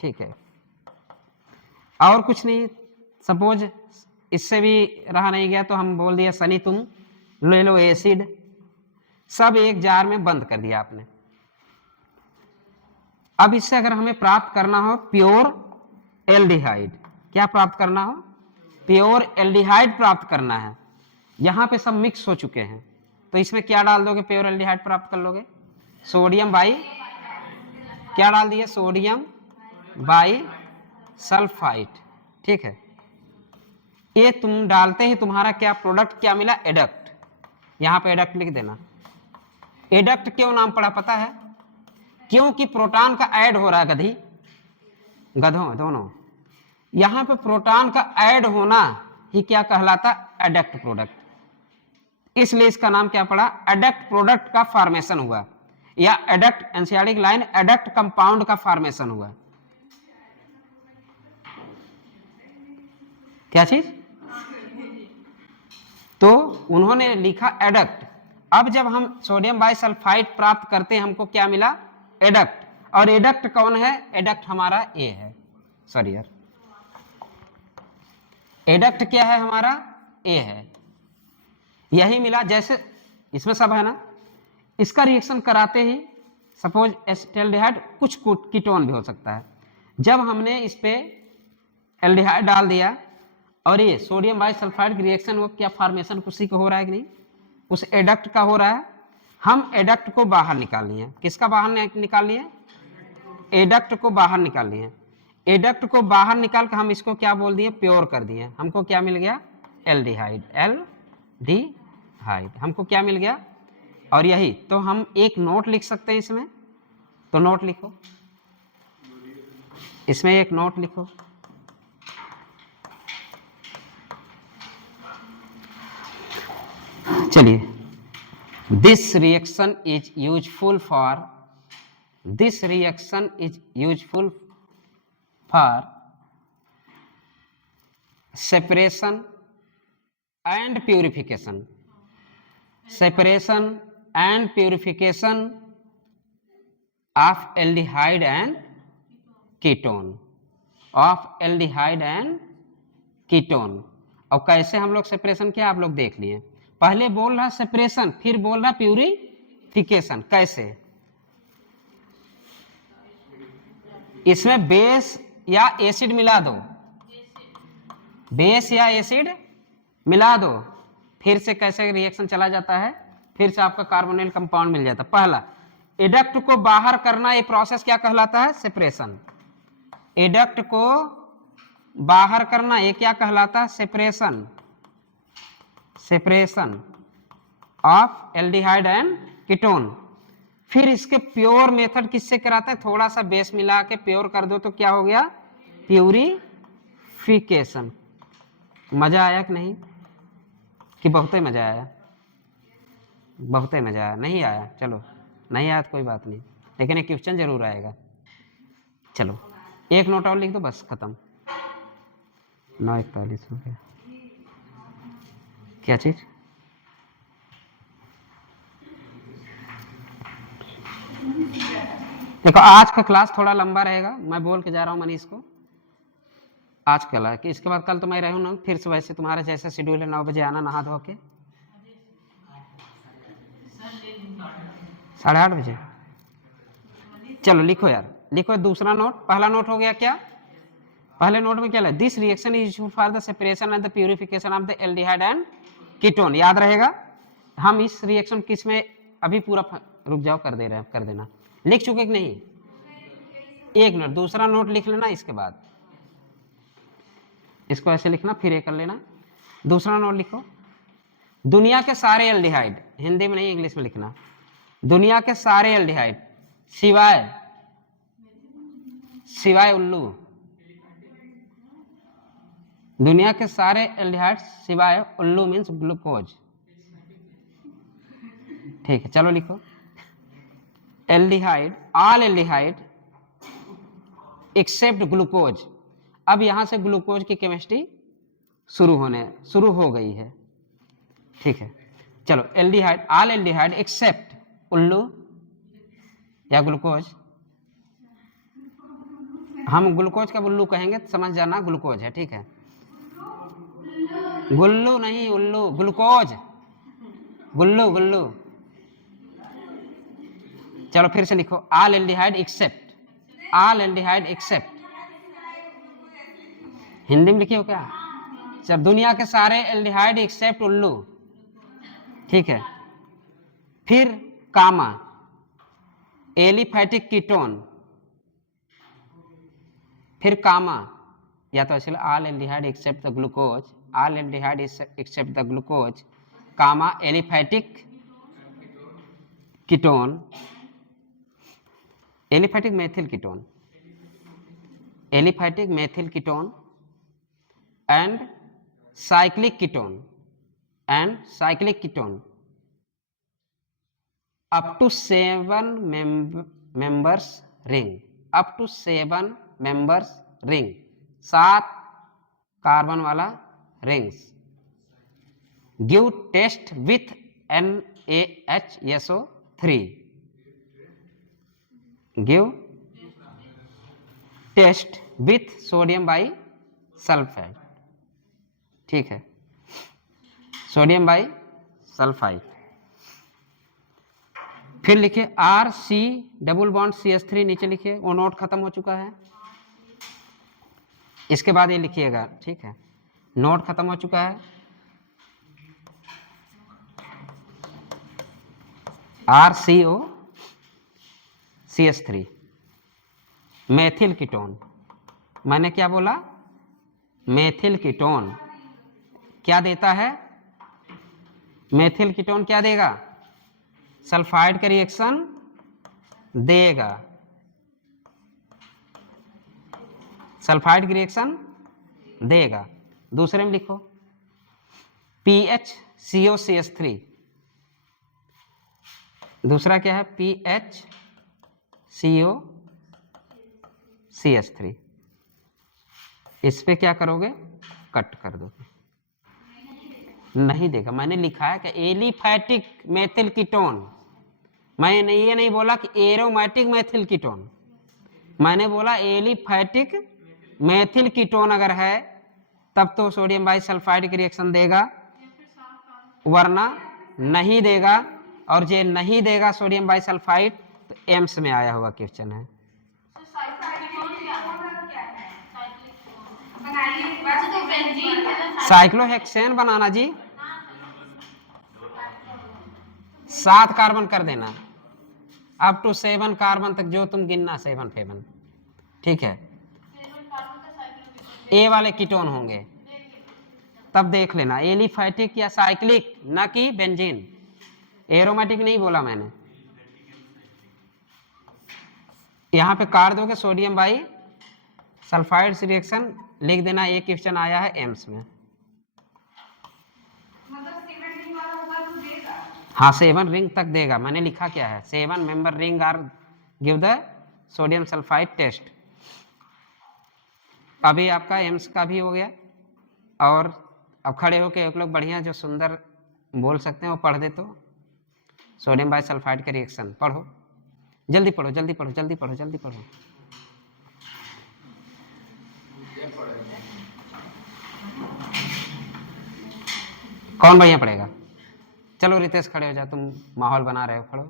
ठीक है। और कुछ नहीं, सपोज इससे भी रहा नहीं गया तो हम बोल दिया सनी तुम ले लो एसिड। सब एक जार में बंद कर दिया आपने। अब इससे अगर हमें प्राप्त करना हो प्योर एल्डिहाइड, क्या प्राप्त करना हो, प्योर एल्डिहाइड प्राप्त करना है। यहां पे सब मिक्स हो चुके हैं, तो इसमें क्या डाल दोगे, प्योर एल्डिहाइड प्राप्त कर लोगे, सोडियम बाई, क्या डाल दिया, सोडियम बाई सल्फाइड, ठीक है। ये तुम डालते ही तुम्हारा क्या प्रोडक्ट क्या मिला, एडक्ट। यहां पे एडक्ट लिख देना। एडक्ट क्यों नाम पड़ा पता है, क्योंकि प्रोटॉन का ऐड हो रहा है, गधी गधों दोनों, यहां पे प्रोटॉन का ऐड होना ही क्या कहलाता, एडक्ट प्रोडक्ट। इसलिए इसका नाम क्या पड़ा, एडक्ट प्रोडक्ट का फॉर्मेशन हुआ, या adduct NCERT line adduct compound का फॉर्मेशन हुआ। क्या चीज, तो उन्होंने लिखा एडक्ट। अब जब हम सोडियम बाइसल्फाइड प्राप्त करते हैं, हमको क्या मिला, एडक्ट। और एडक्ट कौन है, एडक्ट हमारा ए है, सॉरी यार, एडक्ट क्या है हमारा, ए है। यही मिला, जैसे इसमें सब है ना, इसका रिएक्शन कराते ही सपोज एसिटल्डिहाइड, कुछ कीटोन भी हो सकता है। जब हमने इस पे एल्डिहाइड डाल दिया और ये सोडियम बाइसल्फाइड की रिएक्शन, वो क्या फॉर्मेशन उसी को हो रहा है कि नहीं, उस एडक्ट का हो रहा है। हम एडक्ट को बाहर निकाल लिए, किसका बाहर निकाल लिए, एडक्ट को बाहर निकाल लिए। एडक्ट को बाहर निकाल कर हम इसको क्या बोल दिए, प्योर कर दिए। हमको क्या मिल गया, एल्डिहाइड, एल्डिहाइड हमको क्या मिल गया। और यही तो हम एक नोट लिख सकते हैं इसमें, तो नोट लिखो, इसमें एक नोट लिखो। चलिए, this reaction is useful for, this reaction is useful for separation and purification, separation and purification of aldehyde and ketone, of aldehyde and ketone. और कैसे हम लोग सेपरेशन किया आप लोग देख लिए, पहले बोल रहा सेपरेशन, फिर बोल रहा प्यूरिफिकेशन। कैसे, इसमें बेस या एसिड मिला दो, बेस या एसिड मिला दो, फिर से कैसे रिएक्शन चला जाता है, फिर से आपका कार्बोनिल कंपाउंड मिल जाता है। पहला, एडक्ट को बाहर करना, ये प्रोसेस क्या कहलाता है, सेपरेशन। एडक्ट को बाहर करना, ये क्या कहलाता है, separation, separation of aldehyde and ketone. फिर इसके प्योर मेथड किससे कराते हैं, थोड़ा सा बेस मिला के प्योर कर दो तो क्या हो गया, प्यूरिफिकेशन। मजा आया कि नहीं, कि बहुत ही मजा आया, बहुत ही मजा आया, नहीं आया, चलो नहीं आया तो कोई बात नहीं, लेकिन एक क्वेश्चन जरूर आएगा। चलो एक नोट और लिख दो, बस खत्म। 9:41 हो गया, क्या चीज, देखो आज का क्लास थोड़ा लंबा रहेगा, मैं बोल के जा रहा हूँ मनीष को, आज कल है कि इसके बाद कल तो मैं रहूँ ना, फिर से वैसे तुम्हारा जैसे शेड्यूल है 9 बजे आना नहा धो के, 8:30 बजे। चलो लिखो यार, लिखो दूसरा नोट। पहला नोट हो गया क्या, पहले नोट में क्या है, this reaction is used for the separation and the purification of the aldehyde and ketone, याद रहेगा। हम इस रिएक्शन किस में अभी पूरा रुक जाओ, कर दे रहे हैं, कर देना। लिख चुके कि नहीं? एक मिनट, दूसरा नोट लिख लेना, इसके बाद इसको ऐसे लिखना, फिर ये कर लेना। दूसरा नोट लिखो, दुनिया के सारे एल्डिहाइड, हिंदी में नहीं इंग्लिश में लिखना, दुनिया के सारे एल्डिहाइड सिवाय उल्लू, दुनिया के सारे एल्डिहाइड सिवाय उल्लू मीन्स ग्लूकोज। ठीक है, चलो लिखो, aldehyde, all aldehyde except glucose. अब यहां से ग्लूकोज की केमिस्ट्री शुरू हो गई है। ठीक है, चलो, एल्डिहाइड, ऑल एल्डिहाइड एक्सेप्ट उल्लू या ग्लूकोज, हम ग्लूकोज का उल्लू कहेंगे तो समझ जाना ग्लूकोज है। ठीक है, गुल्लू नहीं, उल्लू, ग्लूकोज, गुल्लू गुल्लू। चलो फिर से लिखो, all aldehyde except, all aldehyde except, Hindi में लिखिए हो क्या? जब दुनिया के सारे एल्डिहाइड एक्सेप्ट उल्लू। ठीक है, फिर कामा, एलिफैटिक कीटोन, फिर कामा, या तो ऐसे all aldehyde except the glucose, all aldehyde except the glucose, comma aliphatic ketone, aliphatic methyl ketone, aliphatic methyl ketone and cyclic ketone, and cyclic ketone up to 7 members ring, up to 7 members ring, 7 carbon वाला rings, give test with NaHSO3, give test with sodium bisulphide. ठीक है, sodium by sulphide. फिर लिखिए RC double bond CH3 नीचे लिखिए, वो note खत्म हो चुका है, इसके बाद ये लिखिएगा। ठीक है, नोट खत्म हो चुका है, RCO CH3 मेथिल कीटोन। मैंने क्या बोला? मेथिल कीटोन क्या देता है? मेथिल कीटोन क्या देगा? सल्फाइड का रिएक्शन देगा, सल्फाइड की रिएक्शन देगा। दूसरे में लिखो PHCOCH3, दूसरा क्या है? PHCOCH3। इस पे क्या करोगे? कट कर दोगे, नहीं देगा। मैंने लिखा है कि एलिफैटिक मेथिल कीटोन, मैंने ये नहीं बोला कि एरोमेटिक मेथिल कीटोन, मैंने बोला एलिफैटिक मेथिल कीटोन अगर है तब तो सोडियम बाइसल्फाइड की रिएक्शन देगा, वरना नहीं देगा। और जे नहीं देगा सोडियम बाइसल्फाइड तो एम्स में आया हुआ क्वेश्चन है। साइक्लोहेक्सेन बनाना जी, 7 कार्बन कर देना, अप टू 7 कार्बन तक जो तुम गिनना, 7 फेबन। ठीक है, ए वाले कीटोन होंगे तब देख लेना, एलिफैटिक या साइक्लिक, ना कि बेंजीन। एरोमेटिक नहीं बोला मैंने। यहां पे काट दोगे सोडियम बाई सल्फाइड से रिएक्शन लिख देना, एक क्वेश्चन आया है एम्स में। हाँ, 7 रिंग तक देगा। मैंने लिखा क्या है? 7 member ring are give the sodium sulfide test. अभी आपका एम्स का भी हो गया, और अब खड़े होके एक लोग बढ़िया जो सुंदर बोल सकते हैं वो पढ़ दे तो। सोडियम बाइसल्फाइड का रिएक्शन पढ़ो, जल्दी पढ़ो, जल्दी पढ़ो, जल्दी पढ़ो, जल्दी पढ़ो। कौन भैया पढ़ेगा? चलो रितेश खड़े हो जाओ, तुम माहौल बना रहे हो, खड़ो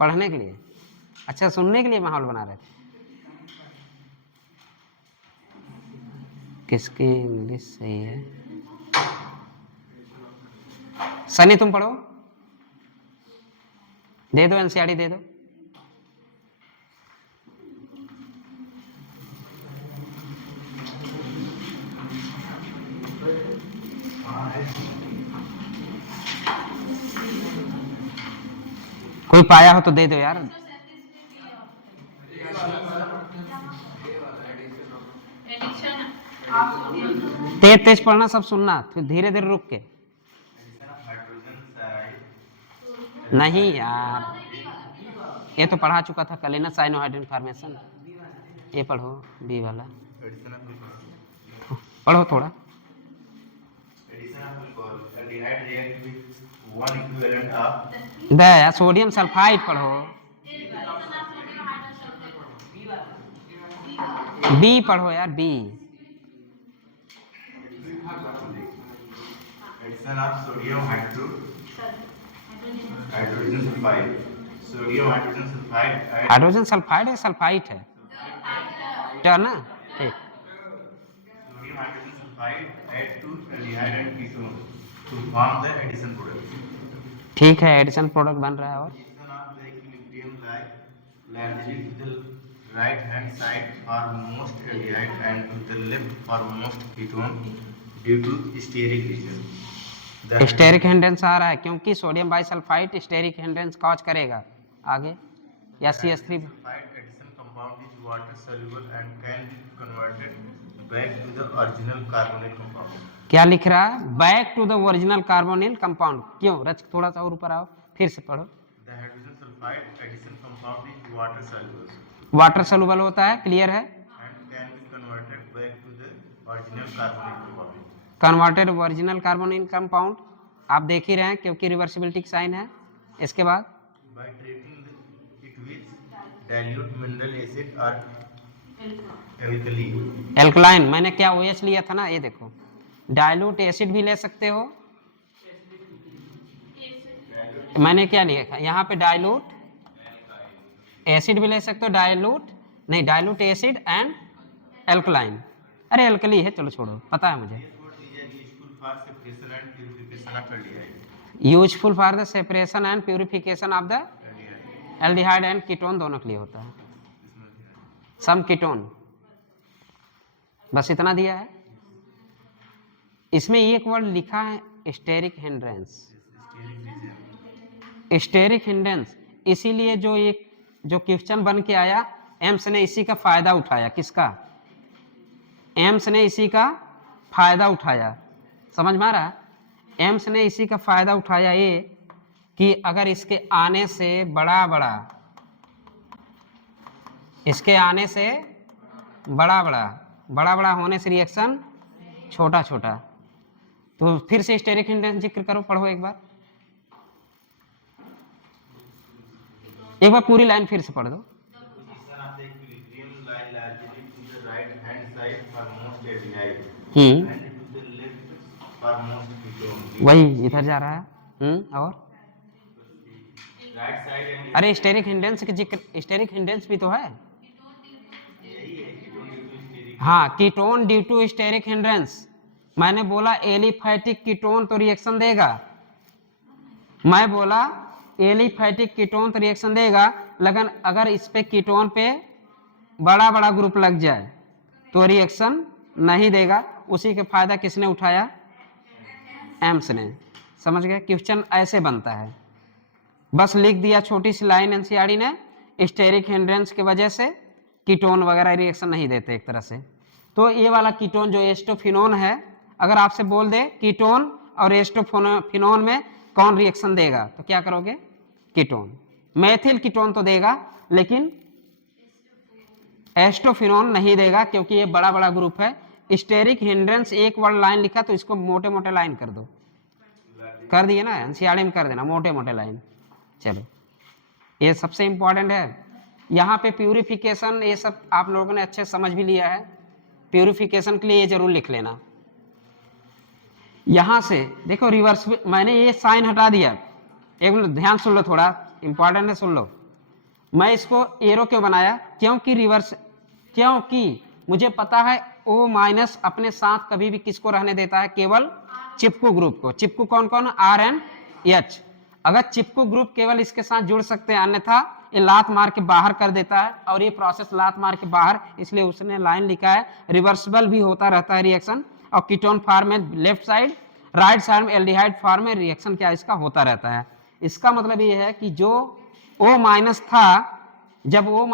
पढ़ने के लिए। अच्छा, सुनने के लिए माहौल बना रहे थे। किसकी इंग्लिश सही है? सनी तुम पढ़ो, दे दो एनसीईआरटी दे दो। कोई पाया हो तो दे दो यार। Addition of sodium. तेज तेज पढ़ना, सब सुनना, फिर धीरे धीरे रुक के। नहीं यार, ये तो पढ़ा चुका था कल ना, साइनोहाइड्रिन फॉर्मेशन। ये पढ़ो बी वाला, पढ़ो थोड़ा। दे सोडियम सल्फाइड पढ़ो, बी पढ़ो यार, B. Addition of sodium hydrogen sulfide. Sodium hydrogen sulfide. Hydrogen sulfide है, सल्फाइट है क्या ना? ठीक। Sodium hydrogen sulfide add to aldehyde and ketone to form the addition product. ठीक है, एडिशन प्रोडक्ट बन रहा है। और Addition of the equilibrium largely to the right hand side for most aldehyde and to the left for most ketone due to steric region. The steric hindrance आ रहा है क्योंकि sodium bisulphide steric hindrance cause करेगा। आगे या CH3 sulfide addition compound is water soluble and can be converted back to the original carbonyl compound. क्या लिख रहा है? Back to the original carbonyl compound. क्यों रच, थोड़ा सा और ऊपर आओ, फिर से पढ़ो। The hydrogen sulfide addition compound is water soluble water soluble होता है, क्लियर है, and can be converted back to the original carbonyl compound. Converted original carbonyl compound. आप देख ही रहे हैं क्योंकि रिवर्सिबिलिटी की साइन है। इसके बाद By treating it with dilute mineral acid or alkali. Alkaline, मैंने क्या OH लिया था ना, ये देखो, डाइल्यूट एसिड भी ले सकते हो। मैंने क्या लिया था यहाँ पे, डाइल्यूट एसिड भी ले सकते हो, डाइल्यूट नहीं, डाइल्यूट एसिड एंड एल्कलाइन। अरे एल्कली है, चलो छोड़ो, पता है मुझे। Useful for separation and purification useful for the separation and purification of of the aldehyde. Aldehyde and ketone, दोनों के लिए होता है। सम कीटोन, बस इतना दिया है। इसमें एक वर्ड लिखा है स्टेरिक हिंड्रेंस। स्टेरिक हिंड्रेंस, इसीलिए जो क्वेश्चन बन के आया, एम्स ने इसी का फायदा उठाया। किसका? एम्स ने इसी का फायदा उठाया। समझ में आ रहा है? एम्स ने इसी का फायदा उठाया ये कि अगर इसके आने से इसके आने से बड़ा होने से रिएक्शन छोटा। तो फिर से स्टेरिक हिंड्रेंस जिक्र करो, पढ़ो एक बार पूरी लाइन फिर से पढ़ दो। Position of the equilibrium lie largely to the right hand side for most aldehyde hmm, and to the left for most ketone. वही इधर जा रहा है। और Right side and अरे स्टेरिक हिंड्रेंस के जिक्र, स्टेरिक हिंड्रेंस भी तो है। यही है ketone due to steric. हाँ, ketone due to steric hindrance. मैंने बोला एलिफैटिक कीटोन तो रिएक्शन देगा, मैं बोला एलिफैटिक कीटोन तो रिएक्शन देगा, लेकिन अगर इस पे कीटोन पे बड़ा ग्रुप लग जाए तो रिएक्शन नहीं देगा। उसी के फायदा किसने उठाया? एम्स ने। समझ गए? क्वेश्चन ऐसे बनता है, बस लिख दिया छोटी सी लाइन एनसीईआरटी ने, स्टेरिक हिंड्रेंस की वजह से कीटोन वगैरह रिएक्शन नहीं देते एक तरह से। तो ये वाला कीटोन जो एस्टोफिनोन है, अगर आपसे बोल दे कीटोन और एस्टोफिनोन में कौन रिएक्शन देगा, तो क्या करोगे? कीटोन। मेथिल कीटोन तो देगा, लेकिन एस्टोफिनोन नहीं देगा क्योंकि ये बड़ा ग्रुप है। स्टेरिक हिंड्रेंस एक वर्ड लाइन लिखा तो इसको मोटे लाइन कर दो, कर दिए ना, एनसीईआरटी में कर देना मोटे लाइन। चलो, ये सबसे इंपॉर्टेंट है। यहाँ पे प्यूरिफिकेशन, ये सब आप लोगों ने अच्छे समझ भी लिया है। प्यूरिफिकेशन के लिए ये जरूर लिख लेना। यहाँ से देखो रिवर्स, मैंने ये साइन हटा दिया। एक मिनट ध्यान सुन लो, थोड़ा इंपॉर्टेंट है, सुन लो। मैं इसको एरो क्यों बनाया? क्योंकि मुझे पता है O- अपने साथ कभी भी किसको रहने देता है? केवल चिपकू ग्रुप को। चिपकू कौन? R and H। अगर चिपकू ग्रुप केवल इसके साथ जुड़ सकते हैं, अन्यथा ये लात मार के बाहर कर देता है, और ये प्रोसेस लात मार के बाहर, इसलिए उसने लाइन लिखा है रिवर्सिबल भी होता रहता है रिएक्शन। और कीटोन फॉर्म में लेफ्ट साइड, राइट साइड में एल्डिहाइड फॉर्म में रिएक्शन क्या इसका होता रहता है। इसका मतलब ये है कि जो O माइनस था, जब O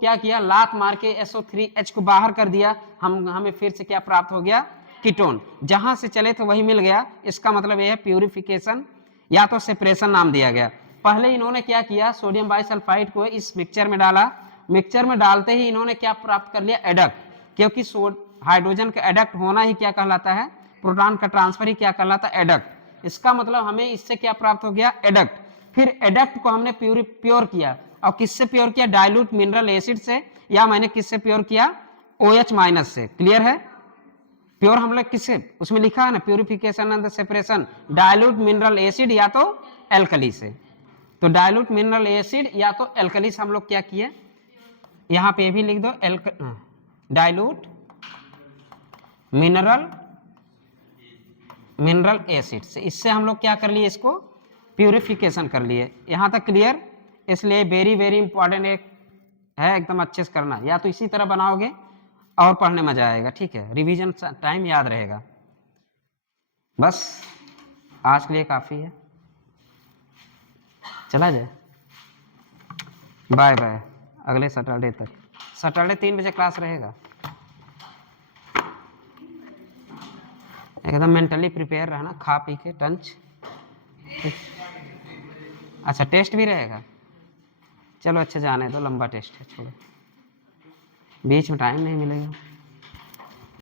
क्या किया, लात मार के SO3H को बाहर कर दिया, हमें फिर से क्या प्राप्त हो गया, कीटोन। जहां से चले थे वही मिल गया। इसका मतलब यह है प्यूरिफिकेशन या तो सेपरेशन नाम दिया गया। पहले इन्होंने क्या किया, सोडियम बाइसल्फाइड को इस मिक्सचर में डाला, मिक्सचर में डालते ही इन्होंने क्या प्राप्त कर लिया, एडक्ट, क्योंकि हाइड्रोजन का एडक्ट होना ही क्या कहलाता है, प्रोटॉन का ट्रांसफर ही क्या कहलाता है, एडक्ट। इसका मतलब हमें इससे क्या प्राप्त हो गया, एडक्ट। फिर एडक्ट को हमने प्योर किया, और किससे प्योर किया, डाइल्यूट मिनरल एसिड से, या मैंने किससे प्योर किया, OH माइनस से। क्लियर है, प्योर हम लोग किससे, उसमें लिखा है ना, purification and separation dilute mineral acid या तो एल्कली से। तो डाइल्यूट मिनरल एसिड या तो एल्कली से हम लोग क्या किए, यहां पे भी लिख दो, डाइल्यूट मिनरल एसिड से, इससे हम लोग क्या कर लिए, इसको प्यूरिफिकेशन कर लिए। यहां तक क्लियर। इसलिए वेरी वेरी इंपॉर्टेंट एक है, एकदम अच्छे से करना, या तो इसी तरह बनाओगे और पढ़ने मजा आएगा, ठीक है, रिवीजन टाइम याद रहेगा। बस आज के लिए काफी है, चला जाए, बाय बाय, अगले सैटरडे तक। सैटरडे 3 बजे क्लास रहेगा। एकदम मेंटली प्रिपेयर रहना, खा पी के टंच। अच्छा, टेस्ट भी रहेगा, चलो अच्छा, जाने दो, लंबा टेस्ट है, छोड़ो, बीच में टाइम नहीं मिलेगा।